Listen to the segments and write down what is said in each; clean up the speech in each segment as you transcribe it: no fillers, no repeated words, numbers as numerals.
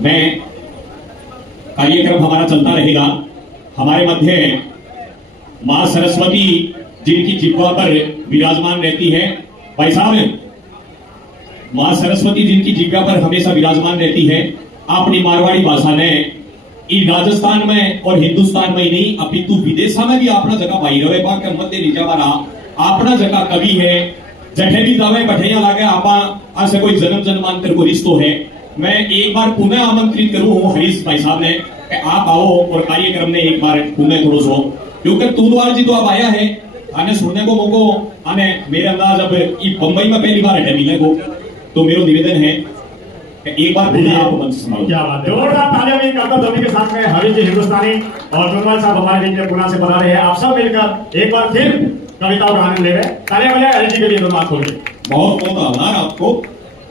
मैं कार्यक्रम हमारा चलता रहेगा। हमारे मध्य मां सरस्वती जिनकी जिह्वा पर विराजमान रहती है। भाई साहब, मां सरस्वती जिनकी जिह्वा पर हमेशा विराजमान रहती है, अपनी मारवाड़ी भाषा ने राजस्थान में और हिंदुस्तान में ही नहीं अपितु विदेशा में भी अपना जगह भाई रवे पा के मध्य नीचा वाला अपना जगह कवि है। जठे भी जावे बढ़िया लागे आपा ऐसे कोई जन्म जन्मांतर को रिश्तो है। मैं एक बार पुनः आमंत्रित करूं हरीश भाई साहब ने कि आप आओ और कार्यक्रम में एक बार पुनः करो सो, क्योंकि तूदवार जी तो अब आया है आने सुनने को मौको आने मेरे अंदाज अब बंबई में पहली बार है मिलने को, तो मेरा निवेदन है एक बार पुनः आप मंच संभालो। क्या बात है, जोरदार तालियां भी करता सभी के साथ में हरीश जी हिंदुस्तानी और जुम्मन साहब हमारे लिए पुणे से बना रहे हैं। आप सब मिलकर एक बार फिर कविताओं का आनंद ले रहे हैं। तालियां बजाएं हरीश जी के लिए। बात होगी, बहुत बहुत आभार आपको।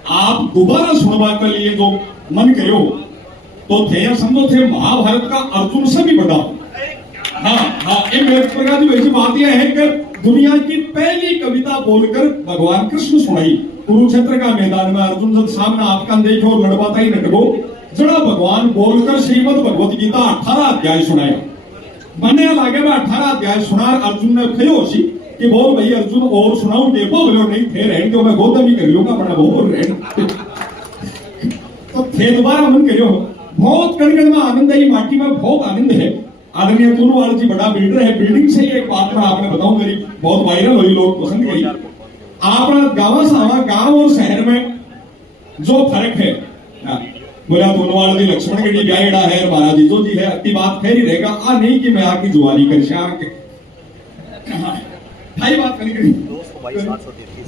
आप दोबारा सुनवा के लिए जो मन करो तो थे समझो थे महाभारत का अर्जुन से भी बड़ा। हाँ, एक मेरे प्रकार की वैसी बात यह है कि दुनिया की पहली कविता बोलकर भगवान कृष्ण सुनाई कुरुक्षेत्र का मैदान में। अर्जुन जब सामने आपका देखो और लड़वाता ही नटको जड़ा भगवान बोलकर श्रीमद भगवत गीता 18 अध्याय सुनाया। मने लागे मैं 18 अध्याय सुना। अर्जुन ने कहो सी कि बोल भाई अर्जुन और सुनाऊं के बोलो नहीं थे रहें तो मैं गोदमी कर लूंगा बड़ा बोल रहे तो थे दोबारा मन करो। बहुत कणकण में आनंद है, माटी में बहुत आनंद है। आदरणीय कुरुवाल जी बड़ा बिल्डर है। बिल्डिंग से एक बात मैं आपने बताऊं मेरी बहुत वायरल हुई, लोग पसंद करी। आपना गांव सावा गांव और शहर में जो फर्क है बोला दोनों जी लक्ष्मण के ब्याहड़ा है महाराज जी जो जी है अति बात खैर ही रहेगा। आ नहीं कि मैं आकी जुआरी कर श्याम के भाई बात करी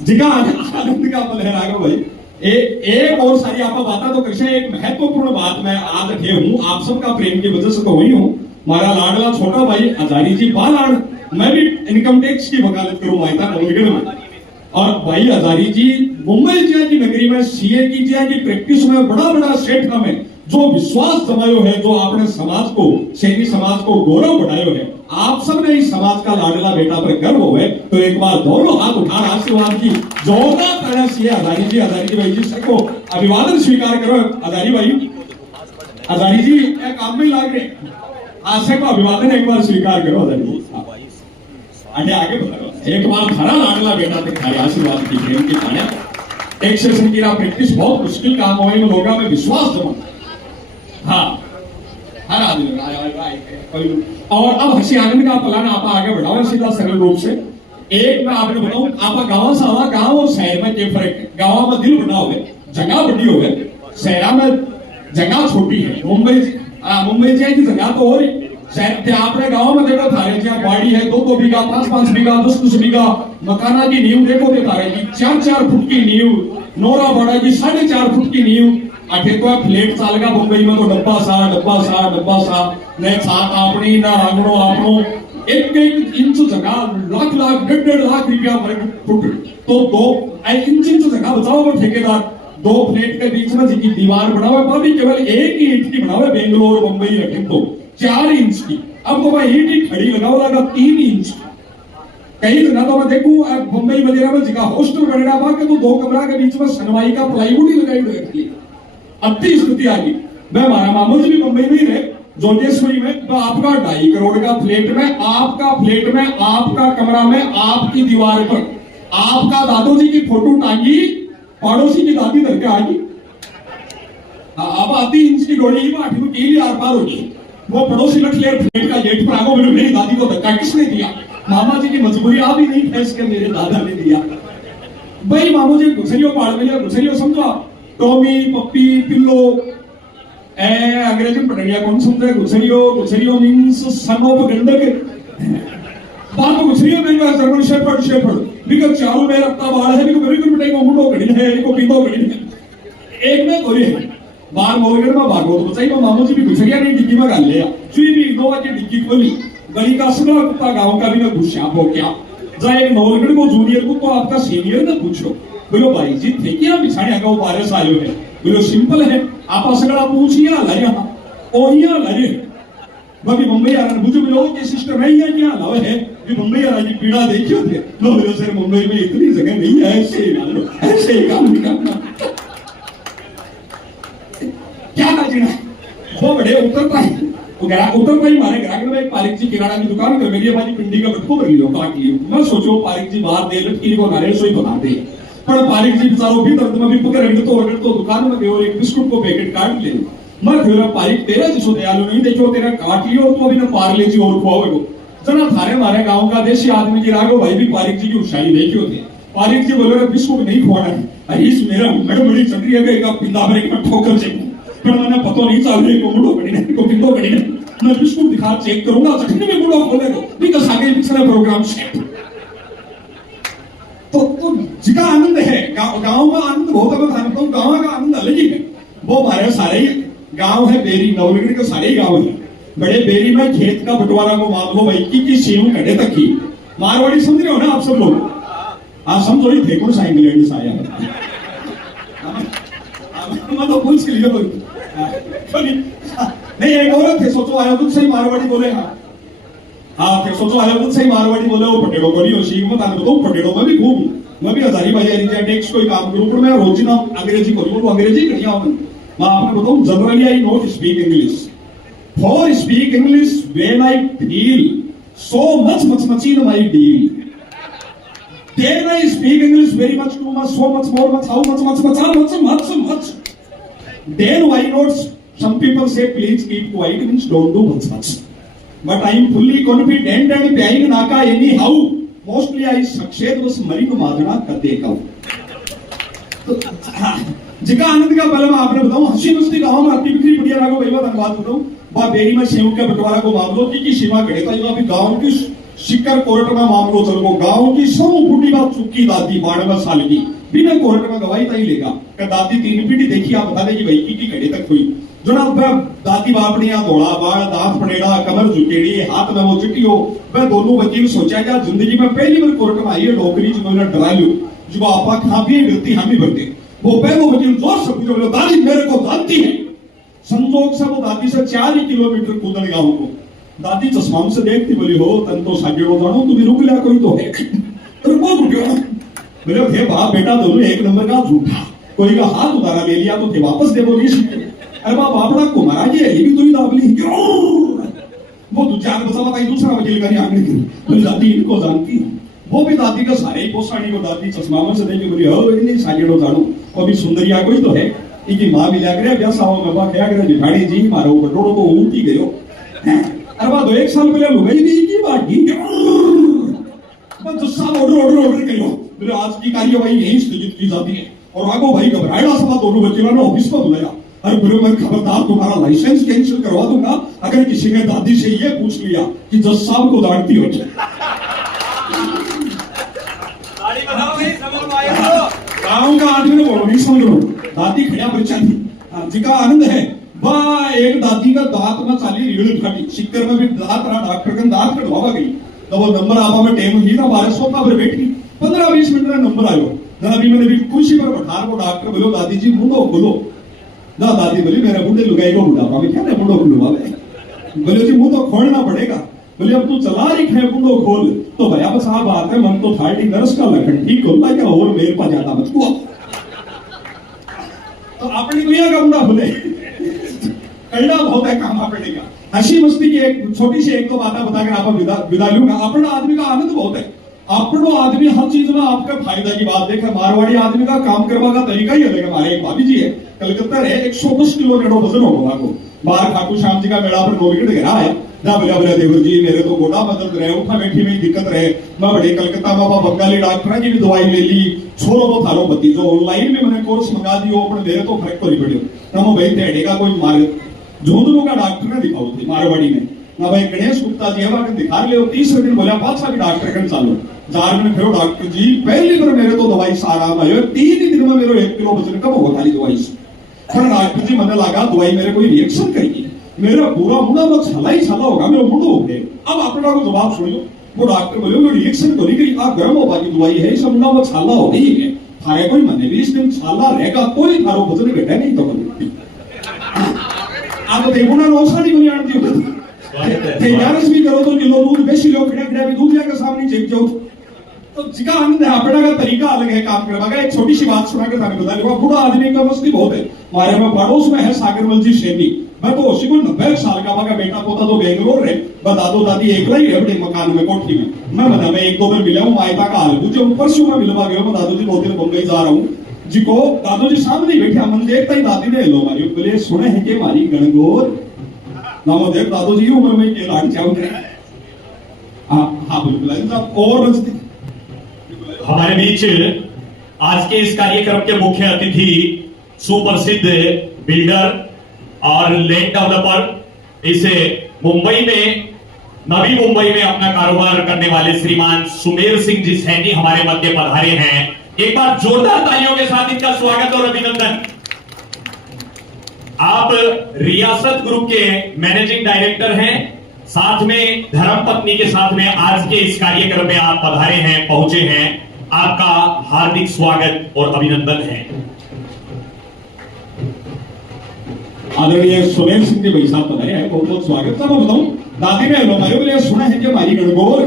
जिका आनंद का पल है राघव भाई। एक और सारी आपका बात तो कृष्ण एक महत्वपूर्ण बात मैं आज रखे हूँ आप सबका प्रेम की वजह से तो हुई हूँ। हमारा लाडला छोटा भाई हजारी जी बालाड़, मैं भी इनकम टैक्स की वकालत करूँ मायता नवलगढ़ में। और भाई हजारी जी मुंबई जिया की नगरी में सीए की जिया की प्रैक्टिस में बड़ा बड़ा क्षेत्र में जो विश्वास जमायो है, जो आपने समाज को सैनी समाज को गौरव बढ़ायो है। आप सब ने इस समाज का लाडला बेटा पर गर्व हो है तो एक बार दोनों हाथ उठा आशीर्वाद की जोरदार तालियां सीए हजारी जी भाई जी सबको अभिवादन स्वीकार करो। हजारी भाई हजारी जी एक काम में लाग रहे आशा को अभिवादन एक बार स्वीकार करो। हजारी जी आगे बढ़ो एक बार खरा लाडला बेटा थे खारे आशीर्वाद की प्रेम की तालियां। एक सेशन की प्रैक्टिस बहुत मुश्किल काम हो लोगों में विश्वास जमा। हाँ हर आदमी और अब हंसी आनंद का प्लान आप आगे बढ़ाओ सीधा सरल रूप से। एक मैं आपने बताऊं आप गांव से आवा गांव और शहर में क्या फर्क है। गांव में दिल बड़ा हो जगह बड़ी हो शहर में जगह छोटी है। मुंबई की जगह तो हो रही शहर आपने गांव में देखो थारे जहाँ बाड़ी है 2-2 बीघा 5-5 बीघा 10-10 बीघा मकाना की नींव देखो थारे की 4-4 फुट की नींव नोरा बड़ा की 4.5 फुट की नींव। अठे तो फ्लेट चालगा मुंबई में तो डब्बा सा ने साथ आपनी ना आंगणो आपनो एक इंच जगह लाख 1.5 लाख रुपया फुट तो 2 इंच जगह बचाओ वो ठेकेदार 2 फ्लेट के बीच में जिसकी दीवार बनावे भाभी केवल 1 ही ईंट की बनावे। बेंगलोर मुंबई रखे तो 4 इंच की। अब तो मैं ईंट ही खड़ी लगाओ लगा 3 इंच। कई जगह तो मैं देखूं मुंबई वगैरह में जगह हॉस्टल बनेगा वहां के तो 2 कमरा के बीच में सनवाई का प्लाईवुड ही लगाई हुई। अति स्थिति आ गई। मैं हमारा मामू जी भी मुंबई में ही रहे जोगेश्वरी में तो आपका 2.5 करोड़ का फ्लैट में आपका कमरा में आपकी दीवार पर आपका दादू जी की फोटो टांगी पड़ोसी की दादी धर के आ गई। अब आधी इंच की डोरी में 8 फुट की आर पार होगी। वो पड़ोसी लट ले फ्लैट का गेट पर आगो बोले मेरी दादी को धक्का किसने दिया। मामा जी की मजबूरी आ भी नहीं फैस के मेरे दादा ने दिया। भाई मामू जी घुसरियों पाड़ में घुसरियों समझो टॉमी पप्पी पिल्लो अंग्रेजी में पढ़ेगा कौन समझे। घुसरियो मींस सन ऑफ गंडक बात तो घुसरियो में जर्मन शेफर्ड बिकॉज़ चारों में रखता बाल है बिकॉज़ वेरी गुड बेटा को मुंडो घड़ी है को पींदो घड़ी है। एक में गोरी है बार मोरगढ़ में भागो तो बताइए मामू जी भी घुसरिया नहीं डिग्गी में गाल लिया चुई भी इनोवा की डिग्गी खोली गली का सगला कुत्ता गांव का भी ना घुसा हो क्या जा एक नौगढ़ को जूनियर को तो आपका सीनियर ना पूछो बोलो भाई जी थे क्या बिछाने आगा बारिश आयो है बोलो सिंपल है आप सगड़ा पूछिए लाया ओ यहाँ लाए भाभी मुंबई आ रहा मुझे बोलो कि सिस्टम है यहाँ लावे है भी मुंबई आ रही पीड़ा देखियो थे लो बोलो सर मुंबई में इतनी जगह नहीं है ऐसे ही काम नहीं करना क्या जी ना वो बड़े उत्तर मारे ग्राहक में एक पारिक जी किराना की दुकान कर मेरी हमारी पिंडी का बटको कर लियो काट लियो मैं सोचो पारिक जी बाहर दे लटकी को नारे सोई बताते पर पारिक जी बेचारो भी दर्द में भी पकड़ तो दुकान में गए और एक बिस्कुट को पैकेट काट ले मैं फिर पारिक तेरा जिसो दयालु नहीं देखो तेरा काट लियो तो अभी ना पार्ले जी और खुआओगे जना थारे हमारे गांव का देसी आदमी की रागो भाई भी पारिक जी की उशाई देखी होती पारिक जी बोले बिस्कुट नहीं खुआना है इस मेरा मैडम चल रही है कि पिंदा भरे में ठोकर से पर मैंने पता नहीं चल रही को मुड़ो कड़ी नहीं को पिंदो कड़ी नहीं मैं बिस्कुट दिखा चेक करूंगा चटनी में मुड़ो खोलेगा बिकॉज़ आगे पिछले प्रोग्राम से तो जिका आनंद है गांव में आनंद बहुत है मैं बताऊं गांव का आनंद अलग ही है वो हमारे सारे गांव है बेरी नवलगढ़ के सारे गांव है बड़े बेरी में खेत का बंटवारा को मान लो भाई की सेव कड़े तक की मारवाड़ी समझ रहे हो ना आप सब लोग आप समझो ही थे कौन सा इंग्लैंड से आया मैं तो पूछ के लिए नहीं एक औरत थे सोचो आया तो सही मारवाड़ी बोले हाँ फिर सोचो आया तो सही मारवाड़ी बोले वो पटेड़ो को नहीं हो सीख मत आने तो पटेड़ो में भी खूब मैं भी हजारी बाजारी टेक्स कोई काम करूं पर मैं रोज ना अंग्रेजी करूं तो अंग्रेजी करिया हूं मैं आपने बताऊं generally I not speak English for speak English when I feel so much in my deal then I speak English very much too much so much more much how much then why not some people say please keep quiet means don't do much but I am fully confident and paying naka anyhow mostly I succeed was marino madana करते का जिका आनंद का पल मैं आपने बताऊं हंसी मस्ती गांव में आपकी बिक्री बढ़िया रागो भाई धन्यवाद बताऊं बा बेरी में सेव के बंटवारा को मामलो की सीमा कड़े था अभी गांव की शिकर कोर्ट में मामलो चल गो गांव की सौ बूढ़ी बात चुकी दादी 92 साल की बिना कोर्ट में गवाही तई लेगा कि दादी 3 पीढ़ी देखी आप बता दे कि भाई की घड़े तक हुई जो ना दादी बापड़ियां धोड़ा बाल दांत पड़ेड़ा कमर झुकेड़ी हाथ में वो चिट्टियो वह दोनों वकील सोचा क्या जिंदगी में पहली बार कोर्ट में आई है डोकरी जिन्होंने डरा लू जो आपा खा भी गिरती हम ही भरते वो पहले वकील जोर से पूछो बोले दादी मेरे को जानती है संजोग से वो दादी से 4 किलोमीटर कूदन गाँव को दादी चश्मा से देखती बोली हो तन तो सागेड़ो जानो तुम्हें रुक लिया कोई तो है रुको रुको बोले थे बाप बेटा दोनों एक नंबर का झूठा कोई का हाथ उतारा ले लिया तो थे वापस दे बोली अरे बाप बापड़ा को मारा ये भी तो ही दाबली वो दो चार बचा बताई दूसरा वकील का आंगने की बोली दादी इनको जानती है वो भी दादी का सारे ही पोसाड़ी को दादी चश्मा से देखी बोली हो नहीं सागेड़ो जानो अभी सुंदरिया कोई तो है इनकी मां भी लग रहा ब्याह हो गवा क्या करे भिखाड़ी जी मारो बटोड़ो तो ऊँटी गयो अरे बात 1 साल पहले लुगाई भी की बात की बस सब ऑर्डर करो बोले आज की कार्यवाही यहीं स्थगित की जाती है और आगो भाई घबराएगा सब दोनों वकीलों ने ऑफिस में बुलाया अरे बोले मैं खबरदार तुम्हारा लाइसेंस कैंसिल करवा दूंगा अगर किसी ने दादी से ये पूछ लिया कि जज साहब को डांटती हो गाँव का आदमी बोलो नहीं समझ लो दादी खड़ा बच्चा थी जिका आनंद है वह एक दादी का दांत में चाली रीढ़ फटी सिक्कर में भी दांत रहा डॉक्टर का दांत कटवावा गई तो वो नंबर आवा में टेम ही ना 1200 का पर बैठी 15-20 मिनट में नंबर आयो ना अभी मैंने भी कुर्सी पर बैठा को डॉक्टर बोलो दादी जी मुंडो खोलो ना दादी बोली मेरा मुंडे लुगाई को बुढ़ापा में क्या ना मुंडो खुलवा बोले जी मुंह तो खोलना पड़ेगा बोले अब तू चला रही है मुंडो खोल तो भैया बस आप बात है मन तो थार्डी नर्स का लखन ठीक होता क्या और मेरे पास ज्यादा मत हुआ तो अपनी दुनिया का मुंडा खुले कड़ा बहुत है काम आपने का हंसी मस्ती की एक छोटी सी एक दो बातें बताकर आप विदा लूंगा अपना आदमी का आनंद बहुत है अपनो आदमी हर चीज में आपका फायदा की बात देखे मारवाड़ी आदमी का काम करवा का तरीका ही अलग है हमारे एक भाभी जी है कलकत्ता है 110 किलो वजन होगा को बाहर खाटू श्याम जी का मेला पर 2 विकेट गिरा है ना बोला बोला देवर जी मेरे तो गोटा बदल रहे उठा बैठी में दिक्कत रहे मैं बड़े कलकत्ता में बंगाली डॉक्टर की भी दवाई ले ली छोरो तो थारो बत्ती जो ऑनलाइन में मैंने कोर्स मंगा दियो अपने मेरे तो फर्क तो नहीं पड़े ना मैं भाई टेढ़े का कोई मारे जोधपुर का डॉक्टर ने दिखाओ थे मारवाड़ी में ना भाई गणेश गुप्ता जी है दिखा ले 30 दिन बोला बादशाह की डॉक्टर कन चालो 4 दिन फिर डॉक्टर जी पहली बार मेरे तो दवाई सारा आयो 3 दिन में मेरे 1 किलो वजन कम होगा खाली दवाई से फिर डॉक्टर जी मैंने लगा दवाई मेरे कोई रिएक्शन करेगी मेरा पूरा मुंडा वो छला ही छला होगा मेरा मुंडो हो गया अब अपना को जवाब सुनियो वो डॉक्टर बोले वो रिएक्शन तो नहीं करी आप गर्म हो बाकी दवाई है सब मुंडा वो छाला हो गई है थारे कोई मने भी इस दिन छाला रहेगा कोई थारो वजन घटा नहीं तो आप देखो ना रोसानी बनी आंटी होती है यारस भी करो तो किलो दूध बेसी लो खड़े खड़े भी दूध जाके सामने चेक जाओ तो जिका आनंद है अपना का तरीका अलग है काम करने का। एक छोटी सी बात सुना के थाने बता दूंगा, बूढ़ा आदमी का मस्ती बहुत है। हमारे में पड़ोस में है सागरमल जी सैनी, मैं तो उसी को 90 साल का मगा बेटा पोता तो बेंगलोर है, दादो दादी एकला ही है अपने मकान में कोठी में। मैं बता मैं एक दो बार मिला हूँ मायका का हाल जो परसों में मिलवा गया मैं दादू जी 2 दिन बम्बई जा रहा हूँ जी को दादू जी सामने बैठे मन देखता ही दादी ने लो मारी बोले सुने है कि मारी गणगौर नामो देव दादू जी उम्र में के लाट चाव करे। हाँ बिल्कुल और हमारे बीच आज के इस कार्यक्रम के मुख्य अतिथि सुप्रसिद्ध बिल्डर और लैंड डेवलपर, इसे मुंबई में नवी मुंबई में अपना कारोबार करने वाले श्रीमान सुमेर सिंह जी सैनी हमारे मध्य पधारे हैं। एक बार जोरदार तालियों के साथ इनका स्वागत और अभिनंदन। आप रियासत ग्रुप के मैनेजिंग डायरेक्टर हैं, साथ में धर्मपत्नी के साथ में आज के इस कार्यक्रम में आप पधारे हैं, पहुंचे हैं। आपका हार्दिक स्वागत और अभिनंदन है। आदरणीय सुमेर सिंह जी भाई साहब पधारे हैं, बहुत बहुत स्वागत। मैं बताऊं दादी ने हमारे बोले सुना है कि हमारी गणगौर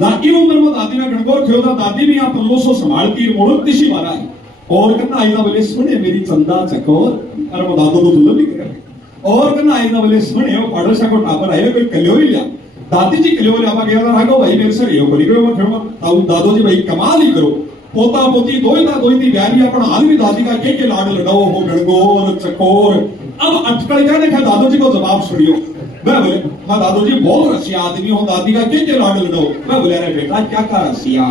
दादी उम्र में दादी ने गणगौर खेल था, दादी भी यहाँ 1500 संभालती मोड़ती मारा है और कहना आईना बोले सुने मेरी चंदा चकोर अरे वो दादो तो दुल्हन भी करे और कहना आईना बोले सुने वो पड़ोसा को टापर आए कोई कलियो ही लिया दादी जी कलियो लिया गया राघो भाई मेरे से यो करी मैं खेल दादो जी भाई कमाल ही करो पोता पोती दो ही ब्यारी अपन हाल भी दादी का के लाड लगाओ हो गणगौर चकोर। अब अटकल क्या देखा दादो जी को जवाब सुनियो। मैं बोले हाँ दादू जी बहुत रसिया आदमी हो, दादी का के लाड लगाओ। मैं बोले अरे बेटा क्या का रसिया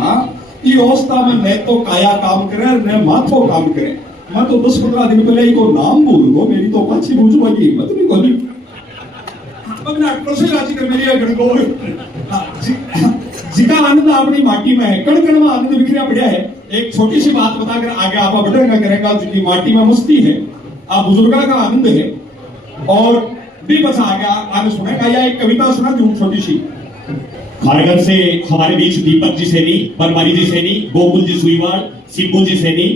ये अवस्था में न तो काया काम करे न माथो काम करे। मैं तो 10-15 दिन पहले को नाम भूल गो, मेरी तो पक्षी बूझवा की हिम्मत नहीं बोली। अपने अटकल से राजी कर मेरी गणगौर जिका आनंद अपनी माटी में है, कण कण में आनंद बिखरा पड़ा है। एक छोटी सी बात बताकर आगे आप बढ़ेगा करेगा जिनकी माटी में मस्ती है, आप बुजुर्गा का आनंद है और भी बस आगे सुनेगा। या एक कविता सुना दूं छोटी सी। खारगर से हमारे बीच दीपक जी सैनी, बनवारी जी सैनी, गोकुल जी सुईवाड़, सिब्बू जी सैनी,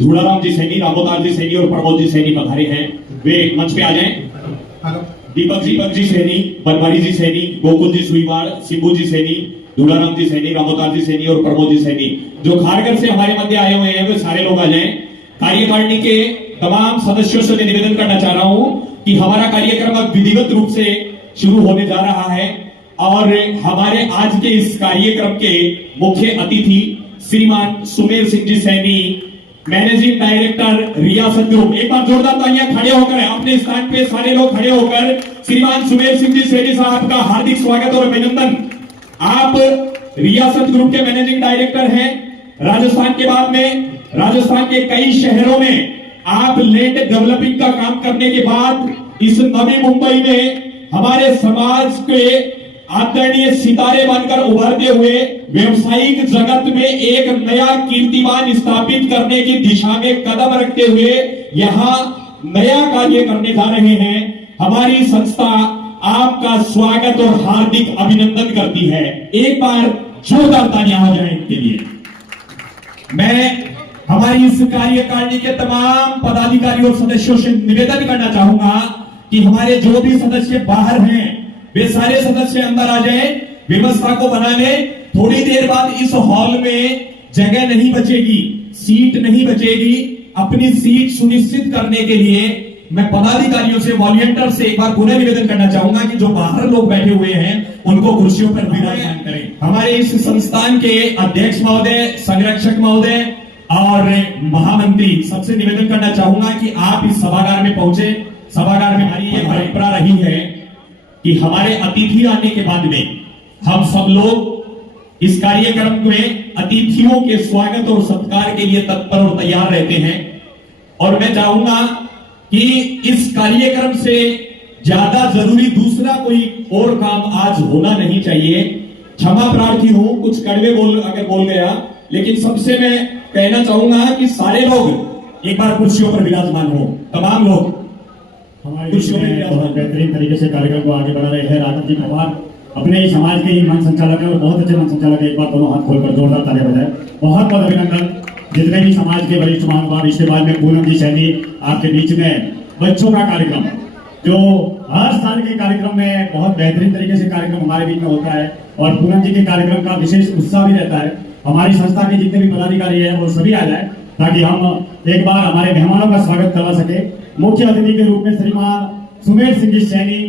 धूड़ाराम जी सैनी, रामोदार जी सैनी और प्रमोद जी सैनी पधारे हैं। वे मंच पे आ जाएं। दीपक जी सैनी, बनवारी जी सैनी, गोकुल जी सुईवाड़, सिब्बू जी सैनी, धूड़ाराम जी सैनी, रामोदार जी सैनी और प्रमोद जी सैनी जो खारगर से हमारे मध्य आए हुए हैं वे सारे लोग आ जाएं। कार्यकारिणी के तमाम सदस्यों से मैं निवेदन करना चाह रहा हूं कि हमारा कार्यक्रम अब विधिवत रूप से शुरू होने जा रहा है और हमारे आज के इस कार्यक्रम के मुख्य अतिथि श्रीमान सुमेर सिंह जी सैनी, मैनेजिंग डायरेक्टर रियासत ग्रुप। एक बार जोरदार तालियां खड़े होकर अपने स्थान पे सारे लोग खड़े होकर श्रीमान सुमेर सिंह जी सैनी साहब का हार्दिक स्वागत और अभिनंदन। आप रियासत ग्रुप के मैनेजिंग डायरेक्टर हैं। राजस्थान के बाद में राजस्थान के कई शहरों में आप लैंड डेवलपिंग का काम करने के बाद इस नवी मुंबई में हमारे समाज के आदरणीय सितारे बनकर उभरते हुए व्यवसायिक जगत में एक नया कीर्तिमान स्थापित करने की दिशा में कदम रखते हुए यहां नया कार्य करने जा रहे हैं। हमारी संस्था आपका स्वागत और हार्दिक अभिनंदन करती है। एक बार जोरदार तालियां हो जाए इनके लिए। मैं हमारी इस कार्यकारिणी के तमाम पदाधिकारियों और सदस्यों से निवेदन करना चाहूंगा कि हमारे जो भी सदस्य बाहर हैं वे सारे सदस्य अंदर आ जाएं, व्यवस्था को बना लें। थोड़ी देर बाद इस हॉल में जगह नहीं बचेगी, सीट नहीं बचेगी। अपनी सीट सुनिश्चित करने के लिए मैं पदाधिकारियों से, वॉलंटियर से एक बार पुनः निवेदन करना चाहूंगा कि जो बाहर लोग बैठे हुए हैं उनको कुर्सियों पर विराजमान करें। हमारे इस संस्थान के अध्यक्ष महोदय, संरक्षक महोदय और महामंत्री सबसे निवेदन करना चाहूंगा कि आप इस सभागार में पहुंचे। सभागार में हमारी ये परंपरा रही है कि हमारे अतिथि आने के बाद में हम सब लोग इस कार्यक्रम में अतिथियों के स्वागत और सत्कार के लिए तत्पर और तैयार रहते हैं। और मैं चाहूंगा कि इस कार्यक्रम से ज्यादा जरूरी दूसरा कोई और काम आज होना नहीं चाहिए। क्षमा प्रार्थी हूं कुछ कड़वे अगर बोल गया, लेकिन सबसे मैं कहना चाहूंगा कि सारे लोग एक बार कुर्सियों पर विराजमान हो। तमाम लोग हमारे बहुत बेहतरीन तरीके से कार्यक्रम को आगे बढ़ा रहे हैं। राघव जी पवार अपने ही समाज के ही मन संचालक है और बहुत अच्छे मन संचालक है। एक बार दोनों हाथ खोलकर जोरदार तालियां बजाएं। बहुत बहुत अभिनंदन। जितने भी समाज के वरिष्ठ महानुभाव, इसके बाद में पूनम जी सैनी आपके बीच में बच्चों का कार्यक्रम जो हर साल के कार्यक्रम में बहुत बेहतरीन तरीके से कार्यक्रम हमारे बीच में होता है और पूनम जी के कार्यक्रम का विशेष उत्साह भी रहता है। हमारी संस्था के जितने भी पदाधिकारी है वो सभी आ जाए, ताकि हम एक बार हमारे मेहमानों का स्वागत करवा सके। मुख्य अतिथि के रूप में श्रीमान सुमेर सिंह जी सैनी,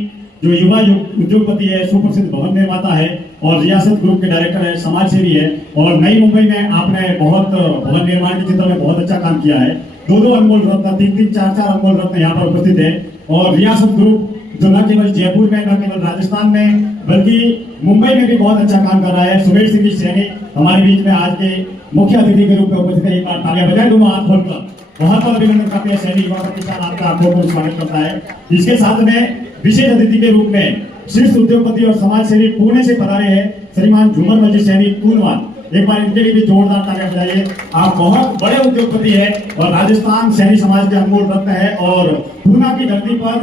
जो युवा उद्योगपति है, सुप्रसिद्ध भवन निर्माता है और रियासत ग्रुप के डायरेक्टर है, समाज सेवी है, और नई मुंबई में आपने बहुत भवन निर्माण के क्षेत्र में बहुत अच्छा काम किया है। 2 अनमोल रत्न, 3-3, 4-4 अनमोल रत्न यहाँ पर उपस्थित है। और रियासत ग्रुप जो न केवल जयपुर में, न केवल राजस्थान में, बल्कि मुंबई में भी बहुत अच्छा काम कर रहा है। सुमेर सिंह जी सैनी हमारे बीच में आज के मुख्य अतिथि के रूप में उपस्थित है। एक बार तालियां बजाएं, दोनों हाथ खोलकर बहुत बहुत अभिनंदन करते हैं। सैनी युवा प्रतिष्ठान आपका बहुत स्वागत करता है। इसके साथ में विशेष अतिथि के रूप में शीर्ष उद्योगपति और समाज सेवी पुणे से पधारे हैं श्रीमान झूमर मजी सैनी पूनवाल। एक बार इनके लिए भी जोरदार तालियां बजाइए। आप बहुत बड़े उद्योगपति है और राजस्थान सैनी समाज के अनमोल रत्न है, और पूना की धरती पर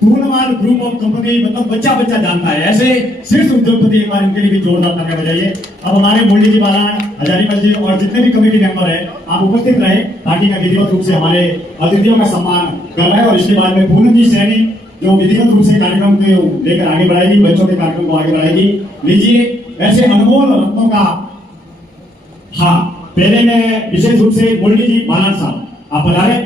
पूनवाल ग्रुप ऑफ कंपनी मतलब बच्चा बच्चा जानता है, ऐसे शीर्ष उद्योगपति। एक बार इनके लिए भी जोरदार तालियां बजाइए। अब हमारे मुरली जी बालान, हजारीमल जी और जितने भी कमेटी मेंबर है, आप उपस्थित रहे ताकि का विधिवत रूप से हमारे अतिथियों का सम्मान कर रहे हैं। और इसके बाद में पूनम जी सैनी जो विधिवत रूप से कार्यक्रम को लेकर आगे बढ़ाएगी, बच्चों के कार्यक्रम को आगे बढ़ाएगी। लीजिए ऐसे अनमोल रत्नों का। हाँ, पहले में विशेष रूप से मुरली जी बालान साहब आप पधारे।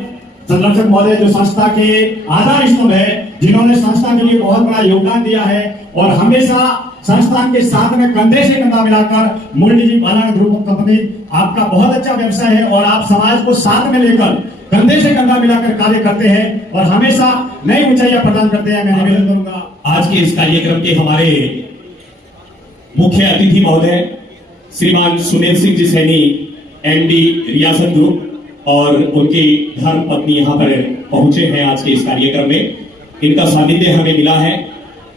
संरक्षक महोदय जो संस्था के आधार स्तंभ है, जिन्होंने संस्था के लिए बहुत बड़ा योगदान दिया है और हमेशा संस्थान के साथ में कंधे से कंधा मिलाकर मुरली जी बालान ग्रुप ऑफ कंपनी, आपका बहुत अच्छा व्यवसाय है और आप समाज को साथ में लेकर कंधे से कंधा मिलाकर कार्य करते हैं और हमेशा नई ऊंचाइयां प्रदान करते हैं। मैं निवेदन करूंगा आज के इस कार्यक्रम के हमारे मुख्य अतिथि महोदय श्रीमान सुमेर सिंह जी सैनी, एमडी रियासत ग्रुप, और उनकी धर्म पत्नी यहाँ पर पहुंचे हैं आज के इस कार्यक्रम में। इनका सानिध्य हमें मिला है।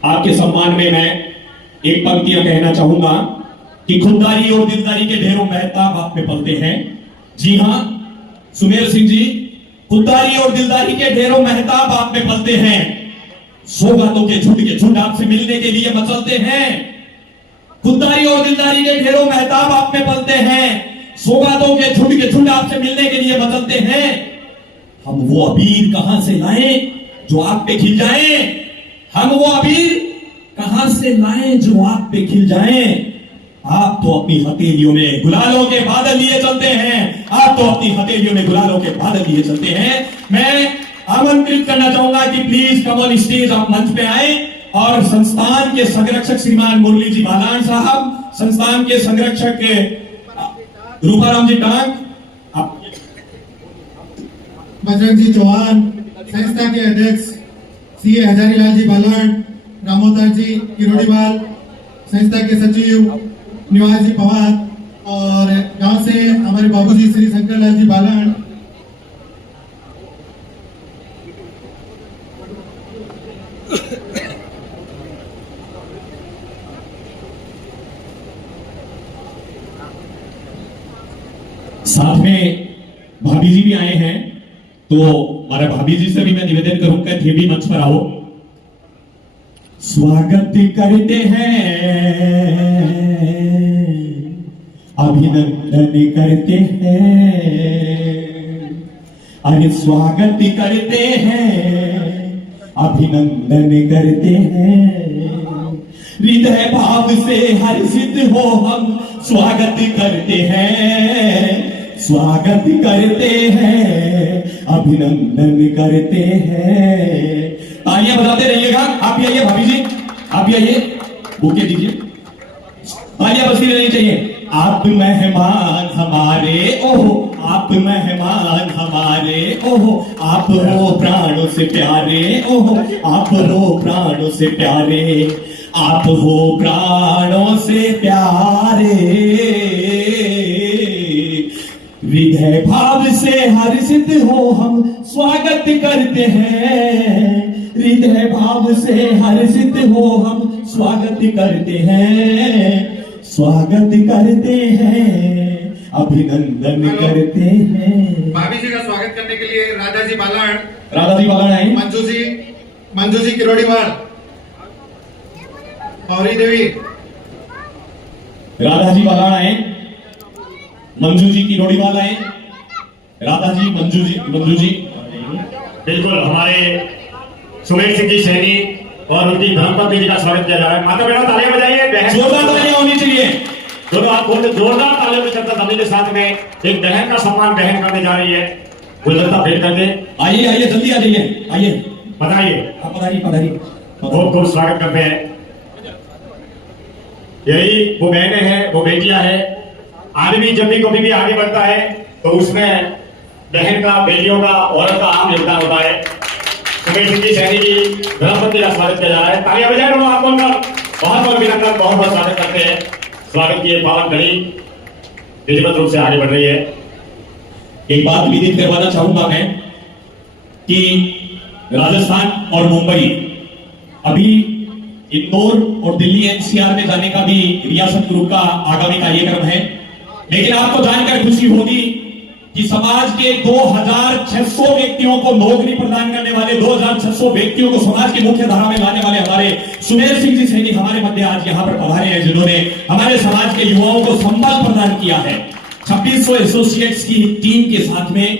आपके सम्मान में मैं एक पंक्तियां कहना चाहूंगा कि खुददारी और दिलदारी के ढेरों महताब आप में पलते हैं। जी हाँ सुमेर सिंह जी, खुददारी और दिलदारी के ढेरों महताब आप में पलते हैं। सौगातों के झुंड आपसे मिलने के लिए मचलते हैं। खुददारी और दिलदारी के ढेरों महताब आप में पलते हैं। सौगातों के झुंड आपसे मिलने के लिए बदलते हैं। हम वो अबीर कहां से लाएं जो आप पे खिल जाएं? हम वो अबीर कहां से लाएं जो आप पे खिल जाएं? आप तो अपनी हथेलियों में गुलालों के बादल लिए चलते हैं। आप तो अपनी हथेलियों में गुलालों के बादल लिए चलते हैं। मैं आमंत्रित करना चाहूंगा कि प्लीज कम ऑन स्टेज, आप मंच पे आए और संस्थान के संरक्षक श्रीमान मुरली जी बालान साहब, संस्थान के संरक्षक रूपाराम जी टांग, बजरंग जी चौहान, संस्था के अध्यक्ष सीए हजारीलाल जी बालान, रामोतर जी किरोड़ीवाल, संस्था के सचिव निवास जी पवार, और गांव से हमारे बाबूजी श्री शंकरलाल जी बालान, साथ में भाभी जी भी आए हैं। तो हमारे भाभी जी से भी मैं निवेदन करूंगा कि भी मंच पर आओ। स्वागत करते हैं, अभिनंदन करते हैं। अरे स्वागत करते हैं, अभिनंदन करते हैं। हृदय भाव से हर्षित हो हम स्वागत करते हैं। स्वागत करते हैं, अभिनंदन करते हैं। तालियां बजाते रहिएगा। आप भी आइए भाभी जी, आप भी आइए, बुके दीजिए। तालियां बजती रहनी चाहिए। आप मेहमान हमारे, ओहो आप मेहमान हमारे, ओहो आप हो प्राणों से प्यारे, ओहो आप हो प्राणों से प्यारे, आप हो प्राणों से प्यारे। हृदय भाव से हर्षित हो हम स्वागत करते हैं। हृदय भाव से हर्षित हो हम स्वागत करते हैं। स्वागत करते हैं, अभिनंदन करते हैं। भाभी जी का स्वागत करने के लिए राधा जी बालान आए। मंजू जी किरोड़ीवाल, गौरी देवी, राधा जी बालान आए, मंजू जी किरोड़ीवाल आए, राधा जी, मंजू जी। बिल्कुल हमारे सुमेर सिंह जी सैनी और उनकी धर्मपत्नी जी का स्वागत किया जा रहा है। माता बहनों तालियां बजाइए। जोरदार तालियां होनी चाहिए। दोनों हाथ खोल के जोरदार तालियों के चलता सभी के साथ में एक बहन का सम्मान बहन करने जा रही है, गुलदस्ता भेंट करके। आइए आइए जल्दी आ जाइए, आइए बताइए, आप पधारिए पधारिए। बहुत खूब स्वागत करते हैं। यही वो बहनें हैं, वो बेटियां हैं। आदमी जब भी कभी भी आगे बढ़ता है तो उसमें बहन का, बेटियों का, औरत का आम योगदान होता है। सुमेर सिंह जी सैनी की धर्मपत्नी का स्वागत किया जा रहा है। तालियां बजाएं दोनों हाथ बोलकर। बहुत बहुत अभिनंदन, बहुत बहुत स्वागत करते हैं। स्वागत की ये पावन घड़ी विधिवत रूप से आगे बढ़ रही है। एक बात विदित करवाना चाहूंगा मैं कि राजस्थान और मुंबई, अभी इंदौर और दिल्ली एनसीआर में जाने का भी रियासत ग्रुप का आगामी कार्यक्रम है। लेकिन आपको जानकर खुशी होगी कि समाज के 2600 व्यक्तियों को नौकरी प्रदान करने वाले, 2600 व्यक्तियों को समाज की मुख्य धारा में लाने वाले हमारे सुमेर सिंह जी सैनी हमारे मध्य आज यहां पर पधारे हैं, जिन्होंने हमारे समाज के युवाओं को संबल प्रदान किया है 2600 एसोसिएट्स की टीम के साथ में।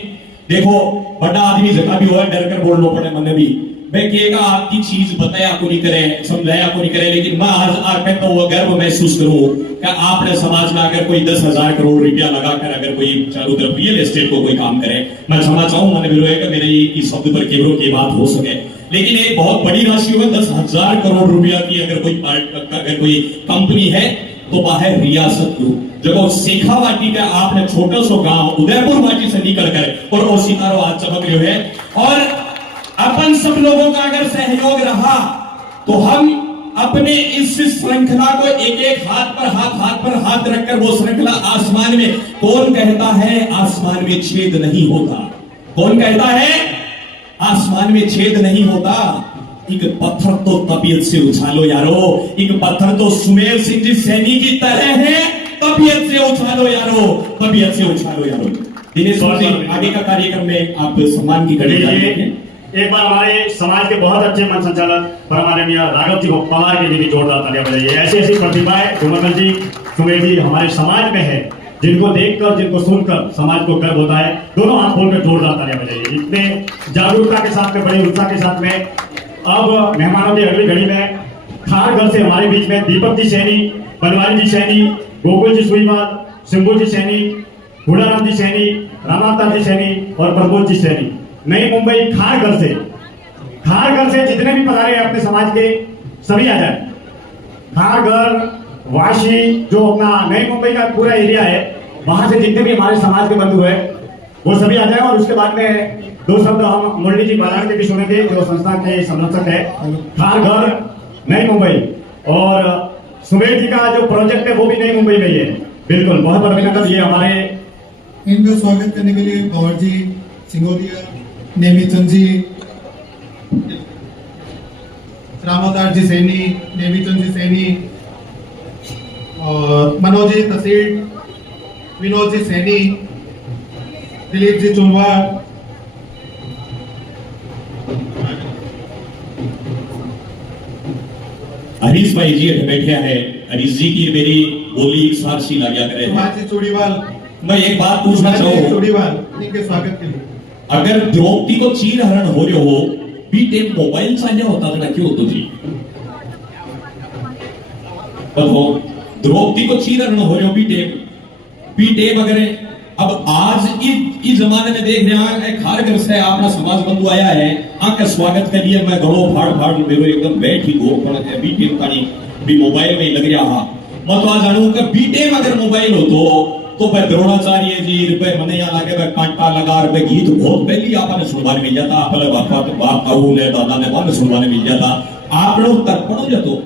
देखो बड़ा आदमी जगह भी हुआ डर कर बोलना पड़े मन भी, मैं कहेगा आपकी चीज बताया को नहीं करे, समझाया को नहीं करे, लेकिन मैं आज आकर तो वो गर्व महसूस करूं कि आपने समाज में अगर कोई 10,000 करोड़ रुपया लगाकर अगर कोई चारों तरफ रियल एस्टेट को कोई काम करे, मैं क्षमा चाहूं मैंने भी कि मेरे इस शब्द पर केवरों की बात हो सके, लेकिन एक बहुत बड़ी राशि में 10,000 करोड़ रुपया की अगर कोई कंपनी है तो वह है रियासत ग्रुप। जब शेखावाटी का आपने छोटा सा गांव उदयपुर वाटी से निकलकर और सितारों आज चमक रहे है, और अपन सब लोगों का अगर सहयोग रहा तो हम अपने इस श्रृंखला को एक एक हाथ पर हाथ रखकर वो श्रृंखला आसमान में, कौन कहता है आसमान में छेद नहीं होता, कौन कहता है आसमान में छेद नहीं होता, एक पत्थर तो तबीयत से उछालो यारो, एक पत्थर तो सुमेर सिंह जी सैनी की तरह है, तबीयत से उछालो यारो, तबीयत से उछालो यारो। दिनेश जी आगे का कार्यक्रम में आप सम्मान की करेंगे। एक बार हमारे समाज के बहुत अच्छे मन संचालक परमाननीय राघव जी पवार के लिए भी जोरदार तालियां बजाइए। ऐसी ऐसी प्रतिभाएं धूमल जी, सुमेर जी हमारे समाज में है, जिनको देखकर, जिनको सुनकर समाज को गर्व होता है। दोनों हाथ खोलकर जोरदार तालियां बजाइए। इतने जागरूकता के साथ में, बड़े उत्साह के साथ में अब मेहमानों की अगली घड़ी में खारघर से हमारे बीच में दीपक जी सैनी, बनवारी जी सैनी, गोकुल जी सुईवाल, सिंबू जी सैनी, हुडाराम जी सैनी, रामावतार जी सैनी और प्रमोद जी सैनी, नई मुंबई खारघर से जितने भी पधारे हैं अपने समाज के सभी आ जाए। खारघर, वाशी, जो अपना नई मुंबई का पूरा एरिया है, वहां से जितने भी हमारे समाज के बंधु हैं वो सभी आ जाए। और उसके बाद में दो शब्द हम मुरली जी बालान के भी सुनेंगे, जो संस्था के संरक्षक है। खारघर, नई मुंबई और सुमेर जी का जो प्रोजेक्ट है वो भी नई मुंबई में ही है। बिल्कुल, बहुत बहुत अभिनंदन। ये हमारे इनका स्वागत करने के लिए गौर जी, सिंगोदिया, नेमीचंद जी, रामावतार जी सैनी, नेमीचंद जी सैनी और मनोज जी तसीर, विनोद जी सैनी, दिलीप जी चुनवार, हरीश भाई जी बैठे है। हरीश जी की मेरी बोली एक साथ सी लगा करे। सुभाष जी चूड़ीवाल, मैं एक बात पूछना चाहूँ, चूड़ीवाल इनके स्वागत के लिए। अगर द्रौपदी को चीर हरण हो रहे हो बीटे मोबाइल चाहे होता तो क्यों होतो जी? देखो द्रौपदी को चीर हरण हो रहे हो बीटे वगैरह। अब आज इस जमाने में देख रहे हैं खारघर से अपना समाज बंधु आया है, आपका स्वागत के लिए मैं घड़ो फाड़ मेरे एकदम बैठी गो बीटे पानी भी मोबाइल में लग रहा। मैं तो आज जानू कि बीटे में अगर मोबाइल हो तो भाई द्रोणाचार्य जी रुपए मने यहाँ लागे भाई कांटा लगा रुपए गीत बहुत पहली आपने सुनवाने मिल जाता, अपने बाप ताऊ ने दादा ने बाद सुनवाने मिल जाता, आप लोग तर्पण हो जातो।